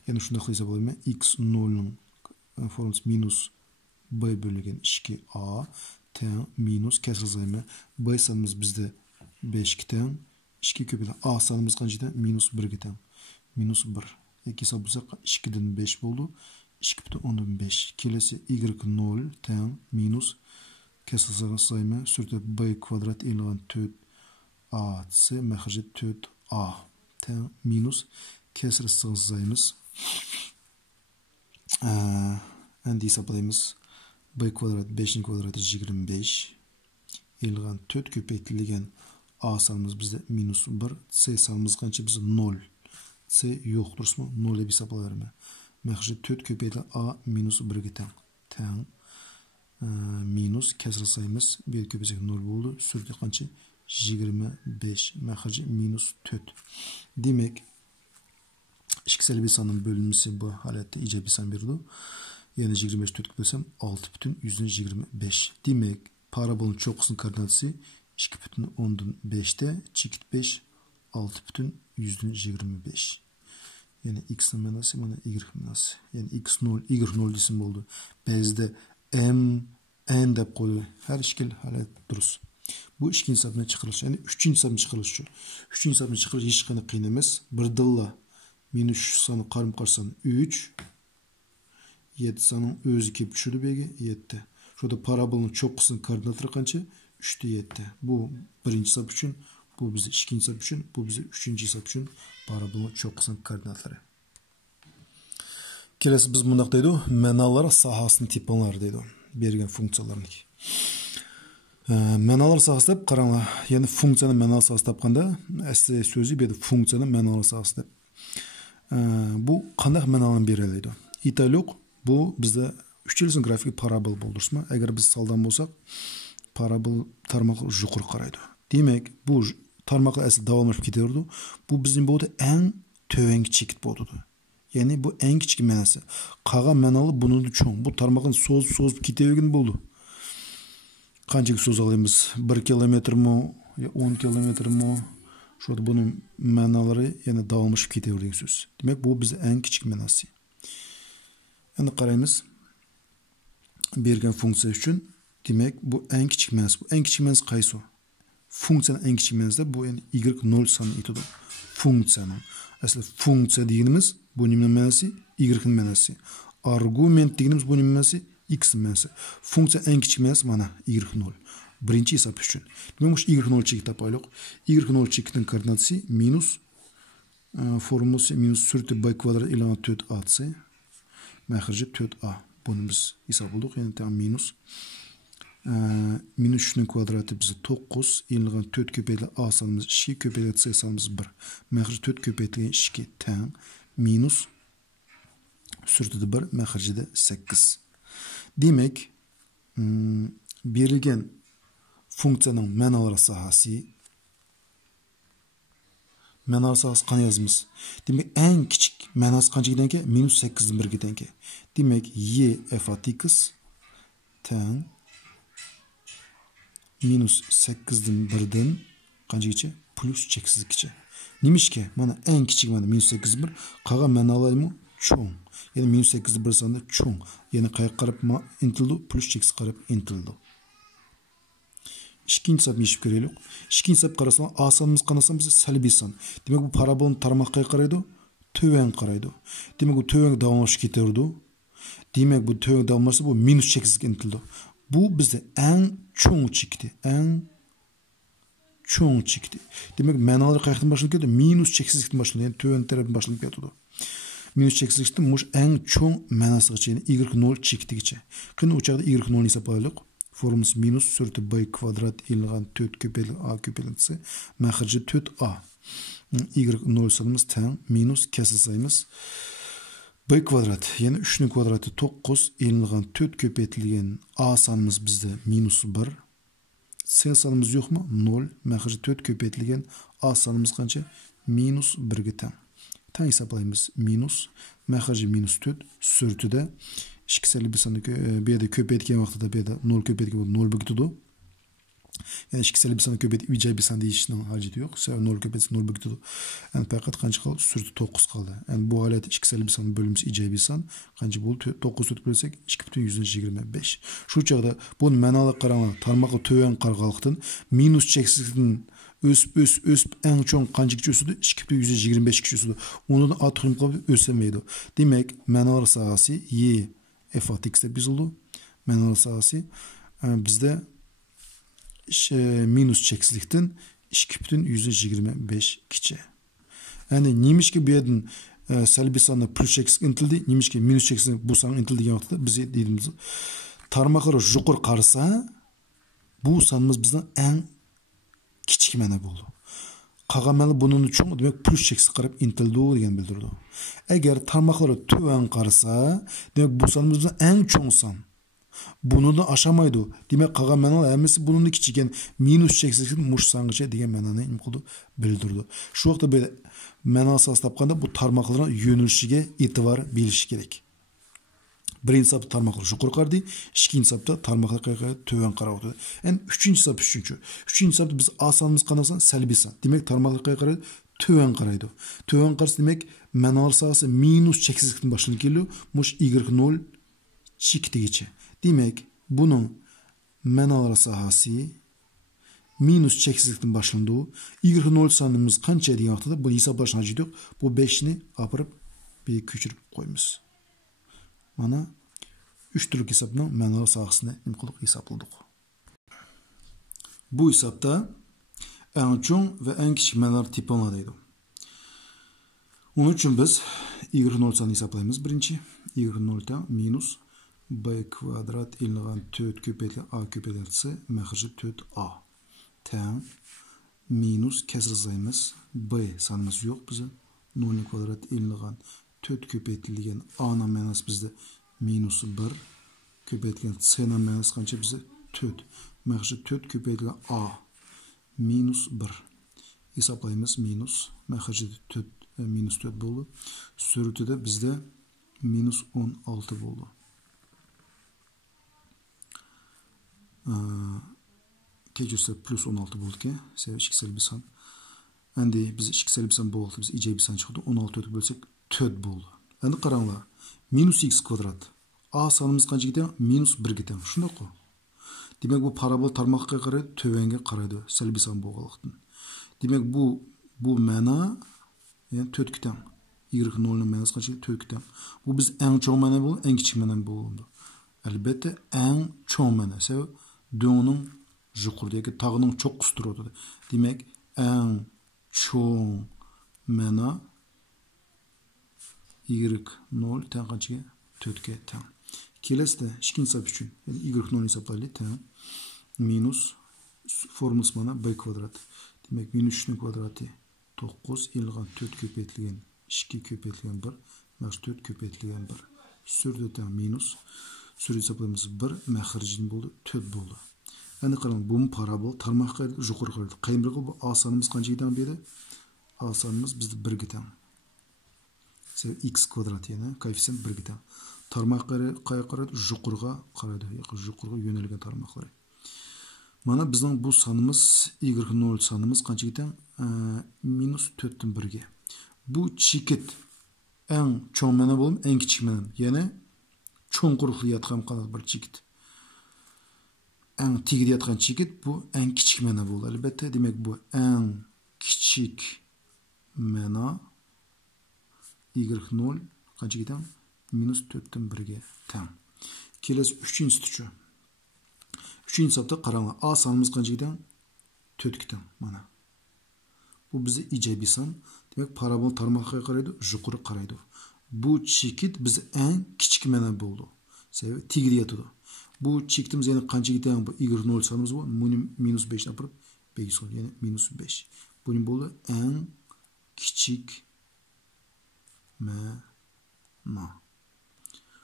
Yani şundakı hesaplayayım. X 0'nun forması minus b bölügen 2a teң minus kesir sayımı. B sanımız bizde 5 teң. 2 köpeden a sanımız kaçta? Minus 1 teң. Minus 1. İki hesaplasak 2'den 5 buldu. 2,5. Kelesi y 0 teң minus kesir sayımı sürtü b kvadrat eğilen 4ac məxərci 4a teң minus kesir sayımız. Endi hesaplayımız. B kvadrat 5'in kvadratı 25. Eğilen 4 köpeytilgen a sanımız bizde minus 1. C sanımız kaçta bizde 0. C yok duruz mu? 0'a bir hesaplayalım. Məxərci 4 köpeytilgen a minus 1 teң. Minus kesir sayımız 1 köpeyecek 0 buldu. Sürtü kaçta? 25. Məxərci minus 4. Demek İşksel bir sanın bölünmesi bu halette iyice bir san verildi. Yani 25 tutup bölsem 6,25. Demek parabolun çoxqısının koordinatı 2,5'te çikit 5 6,25. Yani x'in mənası, mana y'nin mənası. Yani x0, y0 desin oldu. Bizde n dep koydu. Her işkil halet duruz. Bu ikinci hesabına çıkılış. Yani üçüncü hesabına çıkılış. Üçüncü hesabına çıkılış hiç kıyın emas. Bir dilla minus sanı qarım qarsan 3. 7 sanın özü kep düşürdü bege 7. Şurada parabolun çoxqısının koordinatları qancha? 3'te 7. Bu birinci hesap üçün, bu bize ikinci hesap üçün, bu bize üçüncü hesap üçün parabolun çoxqısının koordinatları. Kelesi biz bundaq deydi, mənalar sahasının tipinləri deydi. Bergen funksiyalarını. Mənalar sahası deyib qarаңlar. Yani funksiyanın mənalar sahası tapqanda əsli sözü bir funksiyanın mənalar sahası deyib. Bu qandaq mənalarını bereleydi. İtalok bu bizde 3 yılsın grafiki parabol buldursma. Eğer biz saldan bolsak parabol tarmaqı yuqur qaraydı. Demek bu tarmaqı əsli davamlaşıp gidiyordu. Bu bizim bu da en tövengi çekit boldu. Yani bu en küçük mənası. Qağa mənalı bunu da çoğun. Bu tarmaqın soz kitevegin buldu. Qançak söz alayımız? 1 kilometr mu? 10 kilometr mu? Şurada bunun mənaları yani dağılmışıp gidiyor degan söz. Demek bu bize en küçük mənası. Yani qarayımız. Bergen funksiya üçün. Demek bu en küçük mənası. Bu en küçük mənası qaysı? Funksiyanın en küçük mənası da bu yani y0 sanı itidir. Funksiyanın. Aslında funksiya deganimiz bu nemin mənası? Y'nin mənası. Argument deganimiz bu nemin mənası? X'in mənası. Funksiya en küçük mənası mana y0. Birinci hesap üçün. Demek bu y0 çekit tapaylık. Y0 çekitin koordinatı minus formusu minus sürtü b kvadrat eğilen 4ac məxərci 4a. Bunu biz hesap bulduk. Yani tam minus minus 3'ün kvadratı bize 9 eğilen 4 köpeyli a sanımız 2 köpeyli c sanımız 1. Məxərci 4 köpeyli 2 teң minus sürtü de 1 məxərci de 8. Demek berilgen funksiyanın mənalar sahası qanı yazımız. Demek en küçük mənası qancha gidenke? Minus 8'den 1 gidenke. Demek y f at x teң minus 8'den 1'den qancha geçe? Plus çeksiz geçe. Nimişke? Mana en küçük mana minus 8'den 1. Qağa mənalar mı? Çoğun. Yani minus 8'den 1 sanında çoğun. Yani qayaq qarab intildi, plus çeksiz qarab intildi. İkinci hesap geçip görelim. İkinci hesap qarasam a sanımız qanasam bize salbi san. Demek bu parabolun tarmaqqa qaraydı, töven qaraydı. Demek bu töven davamlaşıp keterdi. Demek bu töven davamlaşsa bu minus çeksizlik intildi. Bu bizde en çoğun çıktı. En çoğun çıktı. Demek mənalar qayaqdan başlanıp ketdi, minus çeksizlikten başlandı. Yani töven tarafından başlanıp ketdi. Minus çeksizlikten muş en çoğun mənası yani y0 çektigiçe. Qini uçaqda y0 hesaplayalım. Formumuz minus sürtü b kvadrat eğilen 4 köpeyli a köpeyli c məxərci 4a. Y0 sanımız teң minus kesir sayımız b kvadrat yani 3'ün kvadratı 9 eğilen 4 köpeytilgen a sanımız bizde minus 1 C sanımız yok mu? 0. Məxrəci 4 köpeytilген A sanımız qancha? Minus 1'ge teng. Teng hesaplayımız. Minus. Məxrəci minus 4. Sürtüde. 2 sanı bir yerde köpeytken vaxtıda bir yerde 0 köpeytken oldu. 0 bükütüdü. Yani 2 sanı köpeytip icay bir sanı deyişinin haceti yok. 0 köpeytse 0 bükütüdü. Yani fakat qancha kaldı? Sürtü 9 kaldı. Yani bu halet 2 sanı bölümümüz icay bir san. Qancha buldu? 9 4 bölsek 2,125. Şu çağda bunun mənalı qaranlar tarmaqı töven qarqalıqtın minus çeksizlikten ösüp en çoğun qancha ösüdü? 2,125 ösüdü. Onu da atırım qabı ösemeydi. Demek mənalı sahası y f at x'de biz oldu. Mənalı sahası bizde minus çeksizlikten 2,125 kiçe. Yani neymiş ki bu yerden salbi sanı plus çeksizlik intildi. Neymiş ki minus çeksizlik bu sanı intildi diyen vaxtda bize dediğimiz tarmaqları yuqur qarsa bu sanımız bizden en kiçik məna boldu. Qağamalı bunun çoğu demek plus çeksizlik qarab intildi degen bildirdi. Eğer tarmaqları töven qarsa demek bu sanımız bizden en çoğu san. Bunu da aşamaydı. Demek qağa mənalı əmisi bunun da kiçikken minus çeksizlikten muş sanğıca degen mənanı imqıldı bildirdi. Şu vaxtda böyle mənalı sahası tapqanda bu tarmaqların yönülüşüge itibar biliş gerek. Birinci sapta tarmaqlar yuqur qardı, ikinci sapta tarmaqlar töven qarab oturdu. Yani üçüncü sap üçüncü. Üçüncü sapta biz A sanımız qanasan səlbi san. Demek tarmaqlar qarab töven qaraydı. Töven qarsa demek mənalı sahası minus çeksizlikten başlanıp geliyor. Muş y0 çikti geçe. Demek bunun mənalı sahası minus çeksizlikten başlandığı y0 sanımız qancha degan vaxtda bunu hesaplaşına gidiyor. Bu 5'ni apırıp bir küçürüp koymuş. Mana 3 türlük hesapның mənalı sahasını imqılıq hesapladık. Bu hesapta en çoğun ve en kiçik mənalı tipi oladıydı. Onun için biz y0 sanı hesaplayımız birinci. y0 minus b kvadrat ilgən 4 köpeytli a köpeytli c məxrəci 4a tən minus kesir sayımız b sanımız yok bize 0 kvadrat ilgən 4 köpeytilgen a'nın mənası bizde minus 1 köpeytilgen c'nin mənası qancha bizde 4 məxrəci 4 köpeytilgen a minus 1 hesaplayımız minus məxrəci 4 minus 4 boldu. Sürütüde bizde minus 16 boldu. Keçirse plus 16 buldu ki sebep işkisel bir san. Endi biz işkisel bir san bu oldu. Biz icay bir san çıktı. 16 ötük bölsek 4 buldu. Endi qaranglar. Minus x kvadrat. A sanımız qancha giden? Minus 1 giden. Şunda ko. Demek bu parabol tarmaqqa qaraydı, tövenge qaraydı. Selbi san boğalıqtın. Demek bu məna yani 4 giden. y0'ın mənası qancha? 4 giden. Bu biz en çoğ məna buldu, en kiçik məna buldu. Elbette en çoğ məna. Sebep döğünün yuqurdaki tağının çok kusturdu. Demek en çoğ məna y0 tən qancha? 4'ge tən. Kelesi de ikinci hesap için yani y0 hesaplaylı tən minus formülüs mana b kvadrat. Demek minus 3'ün kvadratı 9 ilgən 4 köpeytilgen 2 köpeytilgen 1 məxrəci 4 köpeytilgen 1 sürdü tən minus sürü hesaplamamız 1 məxrəcin buldu 4 buldu. Yani qarang bu parabol tarmaqqa yuqur qaraydı. Qaymırğı bu a sanımız qancha giden beri? A sanımız bizde 1 giden. Sebep x kvadrat yani koefisiyent 1 giden. Tarmaqları qaraydı yuqurga qaraydı. Yuqurga yönelgen tarmaqları. Mana bizning bu sanımız y0 sanımız qancha giden? Minus 4'ten 1'ge. Bu çikit en çoğ məna bolum, en kiçik məna. Yani çoğun quruqlu yatqan qanat bir çikit. En tigri yatqan çikit bu en kiçik məna boldu. Elbette demek bu en kiçik məna y0 qancha giden? Minus 4'ten 1'ge tən. Kelesi 3-cü tuçu. 3-cü hesapta qaranglar. A sanımız qancha giden? 4 giden mana. Bu bize icay bir san. Demek parabol tarmaqqa qaraydı, yuqur qaraydı. Bu çikit bize en kiçik məna boldu. Sebebi tigri yatıdı. Bu çiktimiz yani qancha giden bu y0 sanımız bu. Minus 5 yapıp 5 oldu. Yani minus 5. Bunun boldu en kiçik məna.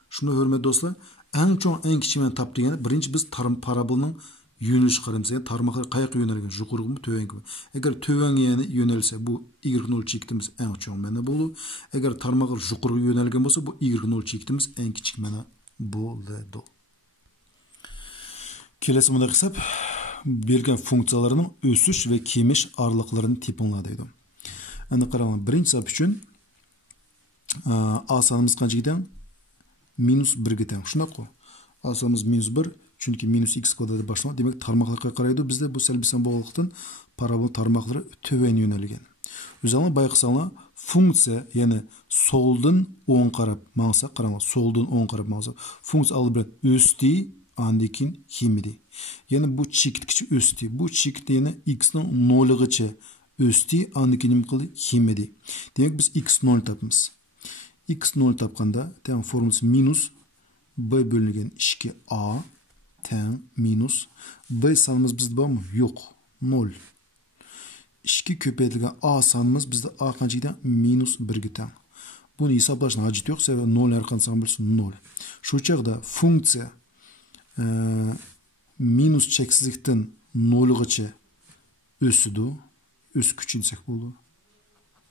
Şunu hörmətli dostlar, en çok en kiçik məna tapdı yani birinci biz parabolun yöneliş qaramasa, yani tarmaqlar qayerga yönelgen, yuqoriga mi, tövenga mi? Agar tövenge yönelse, bu y0 chektimiz eng cho'ng mana bo'ladi. Agar tarmaqlar yuqoriga yönelgen bo'lsa, bu y0 chektimiz eng kichik mana bo'ladi. Kelesi bunda hisob bergen funksiyalarning o'sish va kemish araliqlarini tepinglar deydi. Endi qaranglar, birinchi hisob uchun a sonimiz qanchaga teng? -1 ga teng. Shunaqmi? A sonimiz -1, chunki -x kvadratdan boshlanadi. Demak, tarmoqlarga qaraydi. Bizda bu salbiy son bo'lganlikdan parabol tarmoqlari töven yönelgan. O'zinglar bayqasanglar, funksiya, ya'ni soldan o'ng qarab mangsa, qaranglar, soldan o'ng qarab mangsa, funksiya oldi bilan o'sdi, andikin kemidi. Ya'ni bu chekitkicha o'sdi. Bu chekit yana x ning 0 gacha o'sdi, andikin nima qildi? Kemidi. Demak, biz x0 topamiz. x0 topganda teng formulasi minus b bölüngen 2a teng minus b sonimiz bizde bormi? Yo'q, 0. 2 ko'paytirilgan a sonimiz bizde a qanchaga teng? -1 ga teng. Buni hisoblashning hojati yo'q, sababi 0 har qancha son bo'lsa 0. Shu chaqda funksiya minus cheksizlikdan 0 gacha o'sidi. O'skuchi desak bo'ldi.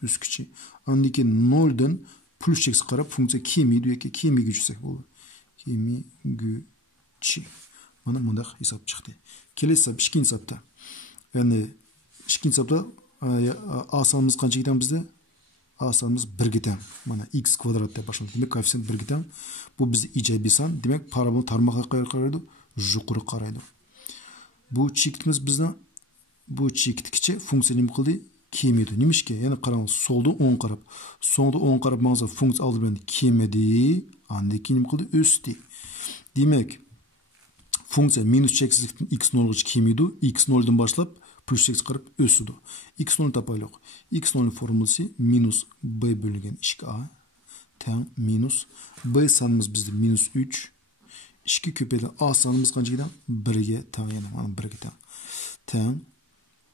O'skuchi. Andiki 0 dan plus cheksiz qarab funksiya kemaydi yoki kemayguchi desak bo'ldi. Kemayguchi. Mana bundaq hisob chiqdi. Kelesi hisob ikkinchi hisobda. Ya'ni ikkinchi hisobda a sonimiz qanchaga teng bizda? A sonimiz 1 ga teng. Mana x kvadrat deb boshlanadi. Demak, koeffitsient 1 ga teng. Bu bizda ijobiy son. Demak, parabol tarmoqqa qaraydi, yuqori qaraydi. Bu chekitimiz bizdan bu chekitkicha funksiya nima qildi? Kemaydi. Nimishki? Ya'ni qarang, soldan o'ng qarab. So'ngda o'ng qarab mangsa funksiya oldi bilan kemadi, andikin nima qildi? O'sdi. Demak, funksiya minus cheksizlikdan x0 gacha kemaydi, x0 dan boshlab plus cheksiz qarab o'sidi. x0 topaylik. x0 formulasi minus b bölüngen 2a teng minus b sonimiz bizde -3. 2 ko'paytirilgan a sonimiz qanchaga teng? 1 ga teng, yana mana 1 ga teng. Teng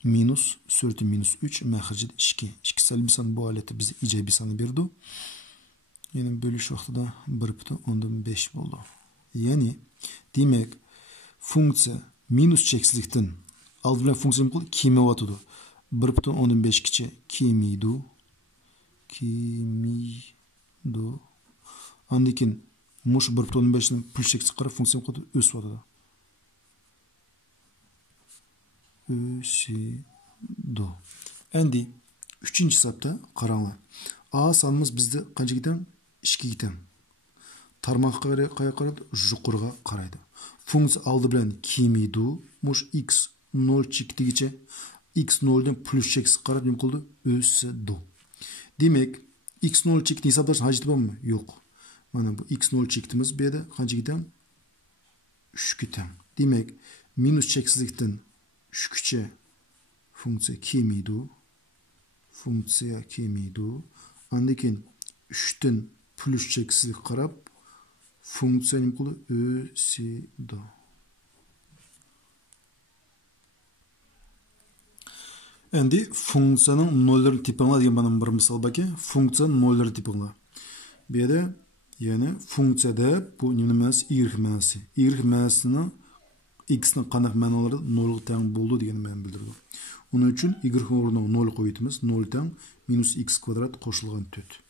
minus 4 -3 maxrijida 2. 2 salbiy son bu holatda bizga ijobiy sonni berdi. Ya'ni bo'lish vaqtida 1,5 bo'ldi. Ya'ni demak, funksiya minus cheksizlikdan oldi bilan funksiya nima qildi? Kemayotdi. 1,5 gacha kemaydi. Kemaydi. Andikin mush 1,5 dan plus cheksiz qarab funksiya nima qildi? O'syotdi. O'sidi. Endi 3-hisobda qaranglar. A sonimiz bizda qanchaga teng? 2 ga teng. Tarmoqqa qaraydi, yuqoriga qaraydi. Funksiya oldi bilan kemaydi. Mush x 0 chektigicha x0 dan plus cheksiz qarab nima qildi? O'sidi. Demak, x0 chekitni hisoblash hojati bormi? Yo'q. Mana bu x0 chektimiz bu yerda qanchaga teng? 3 ga teng. Demak, minus cheksizlikdan 3 gacha funksiya kemaydi. Funksiya kemaydi. Andikin 3 dan plus cheksizlik qarab funksiya nima qildi? O'sidi. Endi funksiyaning nollarni tepinglar degan mana bir misol bor ekan. Funksiyaning nollarni tepinglar. Bu yerda ya'ni funksiyada bu nima emas? Y ma'nosi. Y ma'nosini x ning qanday ma'nolari 0 ga teng bo'ldi degan ma'no bildiradi. Uning uchun y o'rniga 0 qo'yamiz. 0 teng -x kvadrat qo'shilgan 4.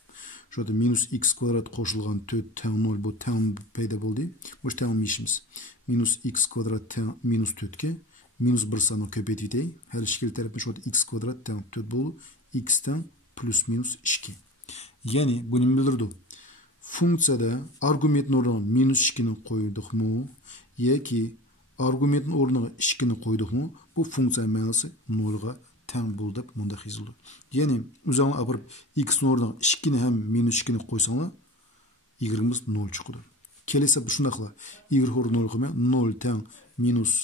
Şurada -x kvadrat qo'shilgan 4 teng 0 bu teng paydo bo'ldi. Bu tengmishimiz. -x kvadrat teng -4 ga -1 sonini ko'paytirdik. Har ikkala tarafni şurada x kvadrat teng 4 bo'ldi. X teng +-2. Ya'ni bu nima bildirdi? Funksiyada argumentning o'rniga -2 ni qo'ydikmi yoki argumentning o'rniga 2 ni qo'ydikmi, bu funksiya ma'nosi 0 ga teng bo'ldi deb bunda yozildi. Ya'ni o'zinglar olib x ning o'rniga 2 ni ham -2 ni qo'ysanglar, y'imiz 0 chiqadi. Kelesa shundaqla y o'rniga 0 qo'ymay 0 teng minus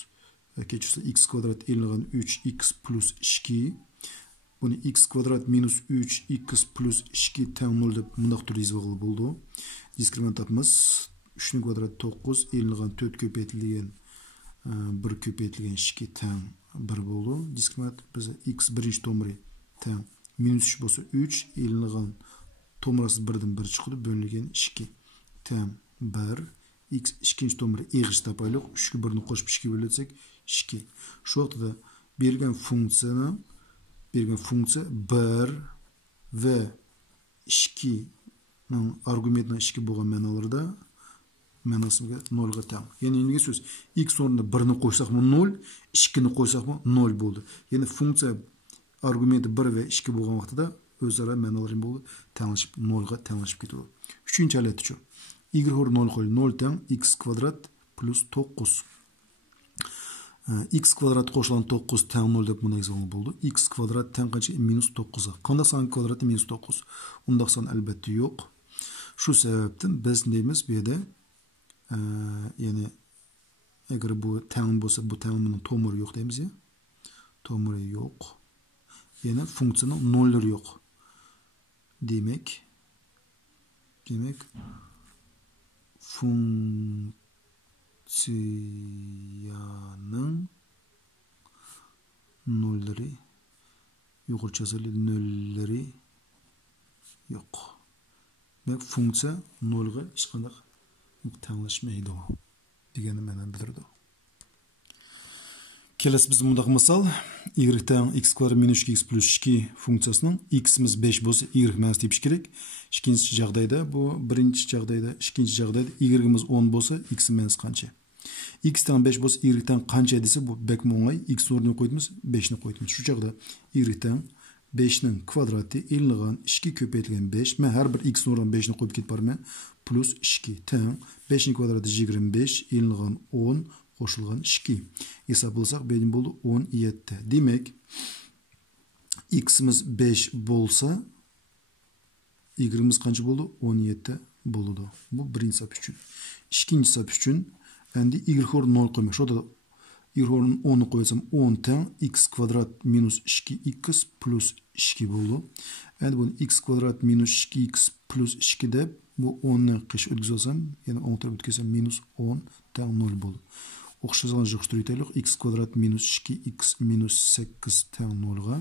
kechirsa x kvadrat elingan 3x plus 2. Buni x kvadrat minus 3x plus 2 teng 0 deb bundaq turda yozib bo'ldi. Diskriminant topamiz. 3 ning kvadrat 9 elingan 4 ko'paytirilgan 1 ko'paytirilgan 2 teng 1 bo'ldi. Diskriminant bizga x birinchi tomiri teng -3 bo'lsa 3 elingan tomirasi 1 dan 1 chiqadi, bo'lingan 2 teng 1. X ikkinchi tomiri eg'ish topaylik. 3 ga 1 ni qo'shib 2 bo'lsak 2. Şu vaqtida bergan funksiya 1 ve 2 ning argumentning 2 bo'lgan ma'nolarida ma'nosiga 0 ga teng. Ya'ni nega so'z x o'rnida 1 ni qo'ysakmi 0, 2 ni qo'ysakmi 0 bo'ldi. Ya'ni funksiya argumenti 1 ve 2 bo'lgan vaqtida o'zaro ma'nolari bo'ldi, tenglashib 0 ga tenglashib ketadi. 3-chi y o'rniga 0 qo'yib 0 teng x kvadrat plus 9. X kvadrat qo'shilgan 9 teng 0 deb buni yozgan bo'ldi. X kvadrat teng qancha? -9 ga. Qanday son kvadrati -9? Undaq son albatta yo'q. Shu sababdan biz deymiz bu yerda ya'ni agar bu teng bo'lsa, bu tengning tomiri yo'q deymiz ya. Tomiri yo'q. Ya'ni funksiyaning nollari yo'q. Demek funksiyanın nolları yukarı nolları yok. Demek funksiya nolga hech qanday tenglashmaydi degani ma'no bildirdi. Kelasi biz bundaq misol y teng x kvadrat minus 2x plus 2 funksiyasining x'imiz 5 bo'lsa y emas deyish kerak. Ikkinchi жағдайda bu birinchi жағдайda, ikkinchi жағдайda y'imiz 10 bo'lsa x emas qancha? X teng 5 bo'lsa y teng qancha desa bu bek o'ng'ay. X o'rniga qo'yamiz, 5 ni qo'yamiz. Shu chaqda y teng 5 ning kvadrati elingan 2 ko'paytirilgan 5. Men har bir x o'rniga 5 ni qo'yib ketib borman. Plus 2 teng 5 ning kvadrati 25 elingan 10 qo'shilgan 2. Hesaplasak benim bo'ldi 17. Demek x'imiz 5 bo'lsa y'imiz qancha bo'ldi? 17 bo'ldi. Bu birinchi sap uchun. Ikkinchi sap uchun endi y o'rniga 0 qo'ymish. Shoda y o'rniga 10 ni qo'ysam 10 teng x kvadrat minus 2x plus 2 bo'ldi. Endi buni x kvadrat minus 2x plus 2 deb bu 10 ni qish o'tkazsam, ya'ni 10 taraf o'tkazsam minus 10 teng 0 bo'ldi. O'xshashgan yig'ishtiraylik. X kvadrat minus 2x minus 8 teng 0 ga.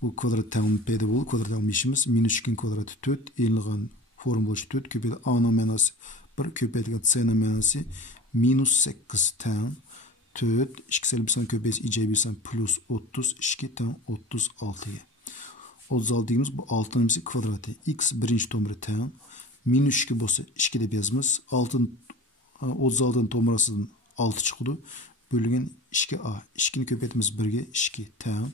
Bu kvadrat teng paydo bo'ldi. Kvadrat almışımız minus 2 kvadrati 4 elingan form bo'lishi 4 ko'paydi. A ning ma'nosi 1 ko'paydigan C ning ma'nosi minus 8 teng 4 2 salbisan ko'paysa ijobiy san plus 32 teng 36 ga. 36 deymiz bu 6 ning kvadrati. X birinchi tomiri teng minus 2 bo'lsa 2 deb yozamiz. 36 ning tomirasidan 6 chiqdi. Bölüngen 2a. 2 ni köpeytimiz 1'ge 2 teng.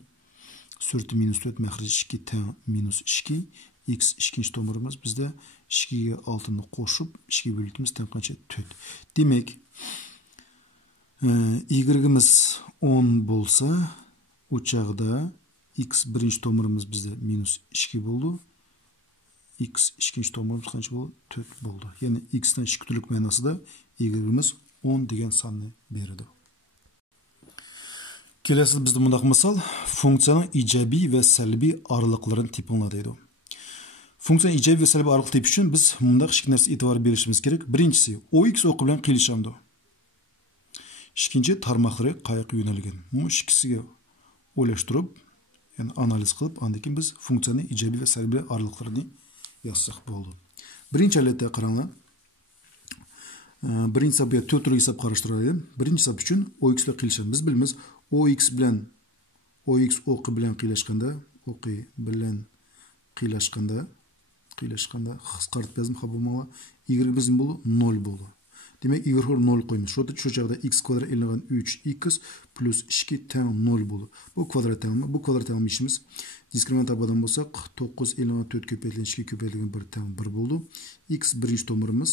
4 minus 4 məxric 2 teng minus 2. X ikinci tomirimiz bizde 2'ye 6'ını qoşup 2 bölütümüz teng qancha 4. Demek y'imiz 10 bolsa o çağda x birinci tomirimiz bizde minus 2 boldu. X ikinci tomirimiz qancha boldu? 4 boldu. Yani x'ten 2 türlük ma'nosi da y'imiz 10 degan sonni beradi. Kelasi bizda bundaq misol funksiyaning ijobiy va salbiy oraliqlarini tepinglar deydi. Funksiyaning ijobiy va salbiy oraliq tepish uchun biz bundaq ikki narsa e'tibor berishimiz kerak. Birinchisi ox o'qi bilan qilishamdi. Ikkinchi tarmoqlari qayerga yo'nalgan. Bu ikkisiga o'ylashtirib, ya'ni analiz qilib, undan keyin biz funksiyaning ijobiy va salbiy oraliqlarini yozsak bo'ldi. Birinchi holatda qaranglar. Birinchi sabga 4 turli hisob qarashtiraylik. Birinchi sab uchun ox bilan qilishamiz. Biz bilamiz ox bilan ox o'qi bilan qiylashganda qisqartib yozdim xabarmoqlar y bizim bo'ldi 0 bo'ldi. Demek y o'rniga 0 qo'yamiz. Shu chaqda x kvadrat elingan 3x plus 2 teng 0 bo'ldi. Bu kvadrat tengmi? Bu kvadrat tengmishimiz diskriminant tabadan bo'lsak 9 elingan 4 ko'paytirilgan 2 ko'paytirilgan 1 teng 1 bo'ldi. X birinchi tomirimiz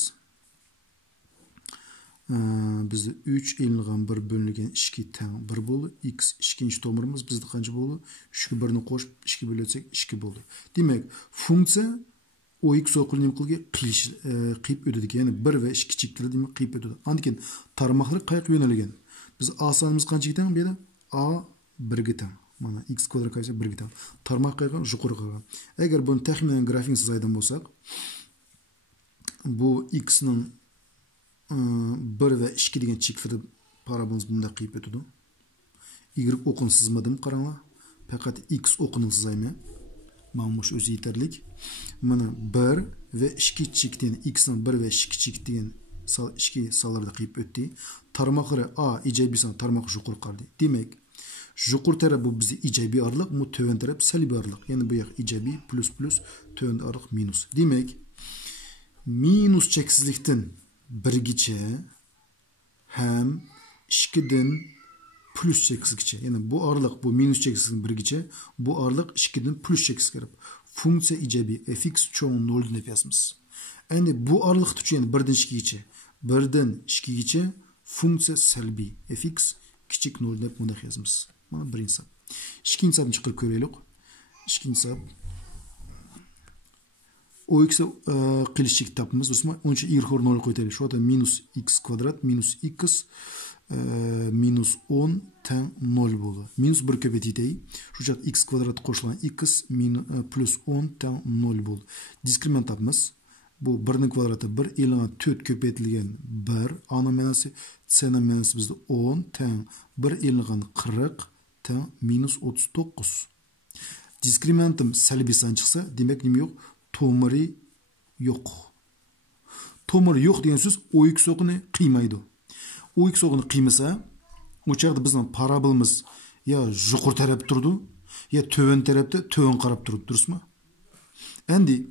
bizde 3 elingan 1 bölüngen 2 teng 1 bo'ldi. X ikinci tomirimiz bizde qancha bo'ldi? 3 ga 1 ni qo'shib 2 böletsek 2 bo'ldi. Demek funksiya ox o'qilgan qiyib o'tadi. Yani 1 ve 2 kichikdir demek qiyib o'tadi. Andikin tarmoqlar qayerga yo'nalgan? Biz a sonimiz qanchaga teng? Bu yerda a 1 ga teng. Mana x kvadrat qaysi 1 ga teng. Tarmoq qayerga? Yuqori qolgan. Agar buni taxminan grafik sizaydan bo'lsak, bu x ning 1 ve 2 degan chekfida parabolamiz bunda qiyib o'tadi. Y o'qini sizmadim qaranglar. Faqat x o'qini sizayman. Mana shu o'zi yetarlik. Mana 1 ve 2 chekdan x ning 1 ve 2 chek degan 2 саларды қиып өтті. Тармақыры A ижаби сан, тармақы жұқыр қарды. Демек, жұқыр тарап бұл бізде ижаби арлық, бұл төвен тарап сәлби арлық. Яғни бұл яқ ижаби плюс төвен арлық минус. Демек, минус чексізліктен біргіче hem 2'den plus çekizlikçe. Yani bu ağırlık bu minus çekizliğin birgiçe, bu ağırlık 2'den plus çekizlik yapıp. Funksiya icabi fx çoğun 0'dan dep yazımız. Yani bu ağırlık tutucu yani 1'den 2'giçe. 1'den 2'giçe funksiya selbi fx küçük 0'dan dep mundaq yazımız. Mana birinci sap. İkinci sapını çıqırıp köreylik. İkinci sap. O x'e qilishlik tapımız. Onun için y xor 0 koytaylik. Şu anda minus x kvadrat minus x minus 10 ten 0 bolu. Minus 1 köpetiteyi. Şu anda x kvadrat koşulan x plus 10 ten 0 bolu. Diskriment tapımız. Bu 1'nin kvadratı 1, ilana 4 köpetilgen 1. Ana menası, c'nin menası bizde 10 ten 1 ilana 40 ten minus 39. Diskrimentim selbi san çıksa demek neyim yok? Tomiri yok. Tomiri yok diyen söz o x okunu kıymaydı. O x okunu kıymasa o çağda bizden parabolimiz ya jukur taraf durdu ya töven tarafta töven qarab durdu. Durus mu? Endi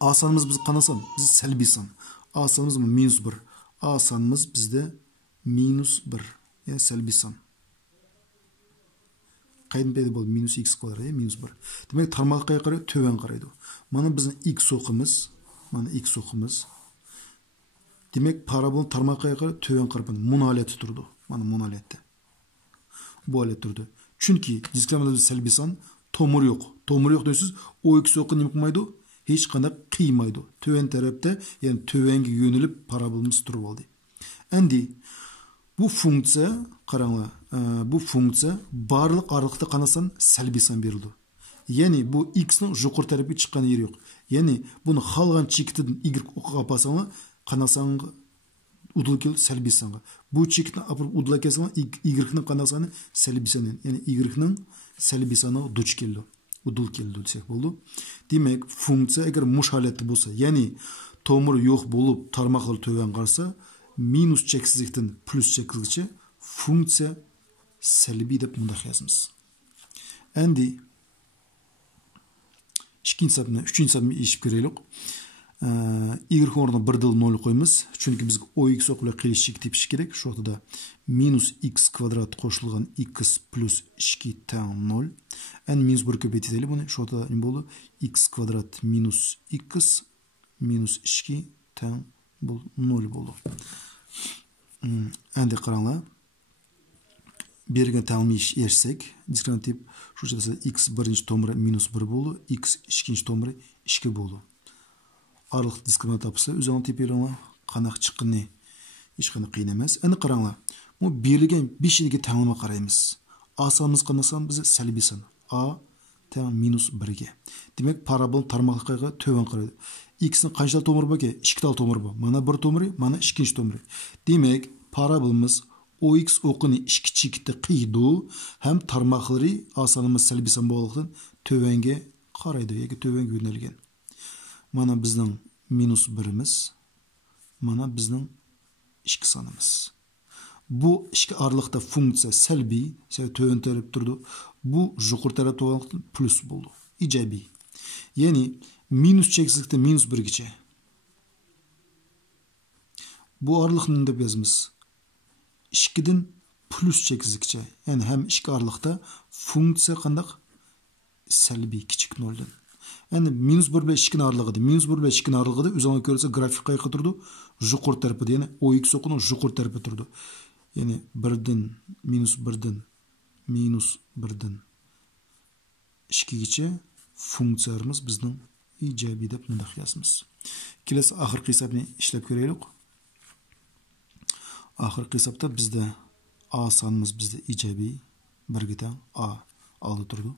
A sanımız biz qanasan biz selbi san. A sanımız minus 1. A sanımız bizde minus 1. Yani selbi san. Qaydan paydo bo'ldi? Minus x kvadrat ya minus 1. Demek tarmoqqa qarab töven qaraydi. Mana bizning x o'qimiz, mana x o'qimiz. Demek parabolun tarmoqqa qarab töven qarab monoleti turdi. Mana monolette. Bu holat turdi. Chunki diskriminatda salbiy son tomir yo'q. Tomir yo'q deysiz, o x o'qi nima qilmaydi? Hech qanday qiymaydi. Töven tarafda, ya'ni tövenge yönelib parabolimiz turib oldi. Endi bu funksiya qaranglar. Bu funksiya barliq araliqda qanasan salbiy son berildi. Ya'ni bu x ning yuqori tarafga chiqqan yeri yo'q. Ya'ni buni xalgan chekitdan y o'qiga pasanglar, qanasan udul kel salbiy songa. Bu chekitni apirib udul kelsanglar y ning qanasani salbiy son. Ya'ni y ning salbiy soni duch keldi. Udul keldi desek bo'ldi. Demak, funksiya agar mush holatda bo'lsa, ya'ni tomir yo'q bo'lib tarmoqlar töven qarsa, minus cheksizlikdan plus cheksizlikcha funksiya salbiy deb mundaq yozamiz. Endi ikkinchi sabni, uchinchi sabni eshib ko'raylik. Y o'rniga 1 dil 0 qo'yamiz. Chunki bizga ox bilan qilishlik tepish kerak. Shu vaqtida minus x kvadrat qo'shilgan x plus 2 teng 0. Endi minus 1 ko'paytiraylik buni. Shu vaqtida nima bo'ldi? X kvadrat minus x minus 2 teng bu 0 bo'ldi. Endi qaranglar. Bergen tanımlayış ersek, diskriminatif şu şekilde x birinci tomiri minus 1 bolu, x ikinci tomiri 2 bolu. Aralık diskriminat yapısı üzerine tepelerine qanak çıqqını hiç qanday qiyin emas. Endi qaranglar. Bu berilgan 5 yilga tanlama qaraymiz. A sanımız qanasan bize salbiy son. A teng minus 1 ga. Demek parabol tarmoqqa töven qaraydi. X ning qancha tomiri bor ki? 2 tal tomiri bor. Mana 1 tomiri, mana ikinci tomiri. Demek parabolimiz ox o'qini 2 chekitda qiydi, ham tarmoqlari asanimiz salbiy son bo'lgandan tövenge qaraydi, yoki tövenge yo'nalgan. Mana bizning minus 1'imiz, mana bizning 2 sonimiz. Bu ikki aralıqda funksiya salbiy, töven taraf turdi. Bu yuqori taraf bo'lgandan plus bo'ldi. Ijobiy. Ya'ni minus cheksizlikda minus 1 gacha. Bu aralıqni deb yozamiz. 2'den plus çekizlikçe. Yani hem 2 aralıkta funksiya qandaq salbiy kichik 0'dan. Yani minus 1 ile 2'nin aralığıdır. Minus 1 ile 2'nin aralığıdır. Üzerine görürse grafik qayıqı turdu. Yuqori tarafı yani ox o'qini yuqori tarafı turdu. Yani 1'den minus 1'den minus 1'den 2gacha funksiyamiz bizning ijobiy deb mundaq yozamiz. Kelasi oxirgi hisobni ishlab ko'raylik. Ahırkı hesapta bizde A sanımız bizde ijobiy 1 teng A aldı turdu.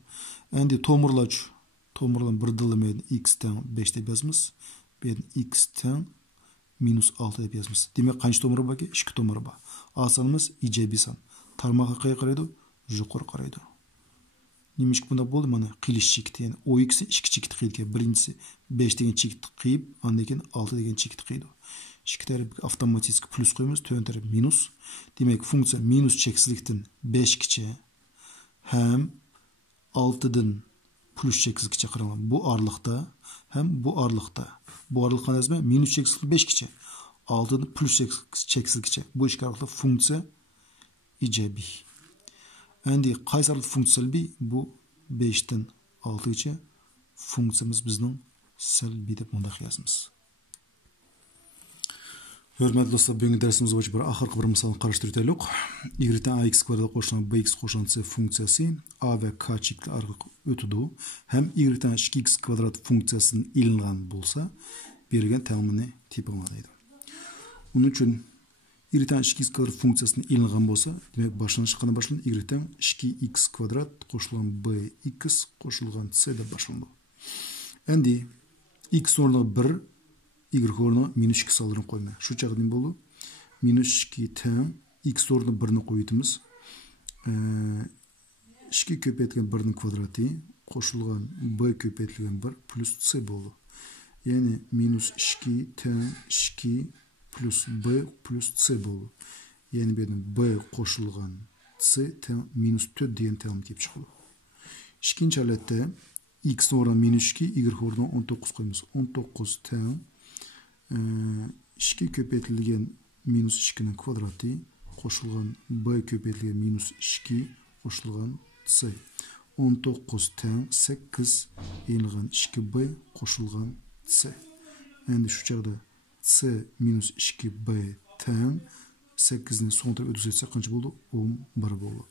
Endi tomirlaç, tomirlan 1 dilimeydi x teng 5 deb yozamiz. Ben x teng minus 6 deb yozamiz. Demek qancha tomiri bor ki? 2 tomiri bor. A sanımız ijobiy son. Tarmoqqa qayga qaraydi? Yuqori qaraydi. Nimish bunda bo'ldi? Mana qilish chekiti, ya'ni ox 2 chekit qiydi. Birinchisi 5 degan chekit qiyib, ondan keyin 6 degan chekit qiydi. İki tarafı avtomatik plus koyuyoruz. Tön tarafı minus. Demek funksiya minus çeksizlikten 5 kiçe hem 6'dan plus çeksizlikçe kırılan bu aralıkta hem bu aralıkta. Bu aralıkta ne zaman? Minus çeksizlik 5 kiçe. 6'dan plus çeksizlikçe. Bu iki aralıkta funksiya icebi. Endi qaysi aralıkta funksiya salbiy? Bu 5'ten 6'gacha funksiyamiz bizning salbiy deb mundaq yozamiz. Hörmətli dostlar, bugünkü dərsimiz boyunca bir axırkı bir misalını qarışdırıb ötəlik. Y-dən ax kvadrat qoşulan bx qoşulan c funksiyası a və k çikli arqıq ötüdü. Həm y-dən 2x kvadrat funksiyasının ilinğan bolsa, bergen təlimini tipini deydi. Onun üçün y-dən 2x kvadrat funksiyasının ilinğan bolsa, demək başlanış qana başlanır. Y-dən 2x kvadrat qoşulan bx qoşulğan c də başlanır. Endi x ornuna 1 y ornuna minus 2 salırını koyma. Şu çağdın bolu. Minus 2 ten x ornuna 1'ni koyduğumuz 2 köpetken 1'nin kvadratı koşulgan b köpetken 1 plus c bolu. Yani minus 2 ten 2 plus b plus c bolu. Yani benim b koşulgan c ten minus 4 diyen telim kep çıkıyor. İkinci halette x ornuna minus 2 y ornuna 19 koymuş. 19 ten 2 köpeytilgen minus 2'nin kvadratı koşulgan b köpeytilgen minus 2 koşulgan c. 19 ten 8 eğilgen 2b koşulgan c. Endi şu çağda c minus 2b ten 8'ni son tarafı ödüz etse kaç oldu? 11 oldu.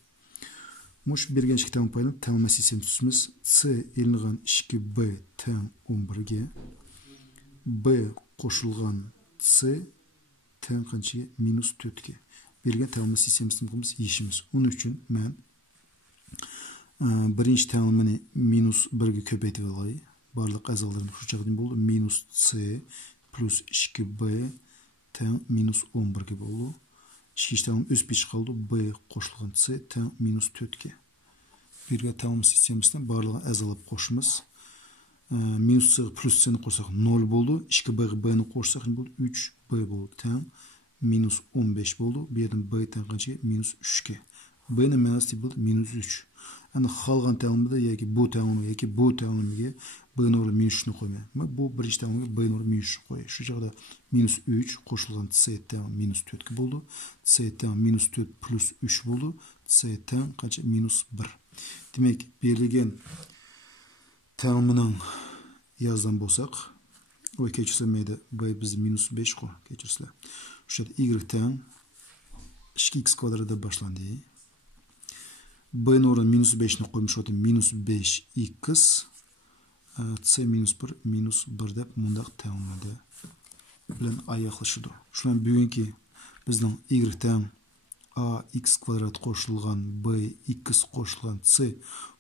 Muş bergen iki tane payını tanımla sistem tutmamız c eğilgen 2b ten 11'ge b koşulgan c ten qanchaga minus 4'ge bergen tanımlı sistemimizin qilamiz yeshimiz. Onun üçün men birinchi tanımını minus 1'ge ko'paytib olay. Barliq a'zolarim shu chaqda bo'ldi. Minus c plus 2b ten minus 11'ge bo'ldi. Ikkinchi tanım o'sib chiqoldi. B qo'shilgan c ten minus 4'ge. Bergen tanımlı sistemimizdan barliq a'zolab qo'shimiz. Minus c plus c'ni qo'shsak 0 bo'ldi. 2b'ni qo'shsak ne bo'ldi? 3b bo'ldi. Ten minus 15 bo'ldi. Bu yerdan b ten qanchaga? Minus 3'ge. B'ni manasi bo'ldi minus 3. Endi qolgan tanimda yoki bu tanimga yoki bu tanimga b'ni o'rniga minus 3ni qo'yma. Bu birinchi tanimga b'ni o'rniga minus 3 qo'y. Shu joyda minus 3 qo'shilgan c ten minus 4 bo'ldi. C ten minus 4 plus 3 bo'ldi. C ten qancha? Minus 1. Demak, berilgan tanımının yazdan bolsak, o keçirsilmeydi. B biz minus 5 qo'y, keçirsizlar. O'sha y ten 2x kvadrada boshlanadi. B o'rniga minus 5 ni qo'ymish o'tin minus 5x c minus 1 minus 1 deb mundaq tanimladi bilan oyoqlashadi. Shundan bugungi bizning y ten ax kvadrat qo'shilgan b x qo'shilgan c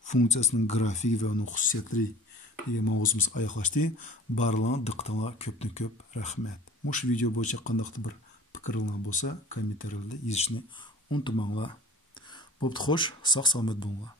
funksiyasining grafiki va uning xususiyatlari degan mavzumumiz oyoqlashdi. Barlarga diqqatinglar ko'pdan ko'p rahmat. Mush video bo'yicha qandaqdir bir fikrlaringiz bo'lsa, kommentariyada yozishni unutmanglar. Bo'pti, xo'sh, sog' salomat bo'linglar.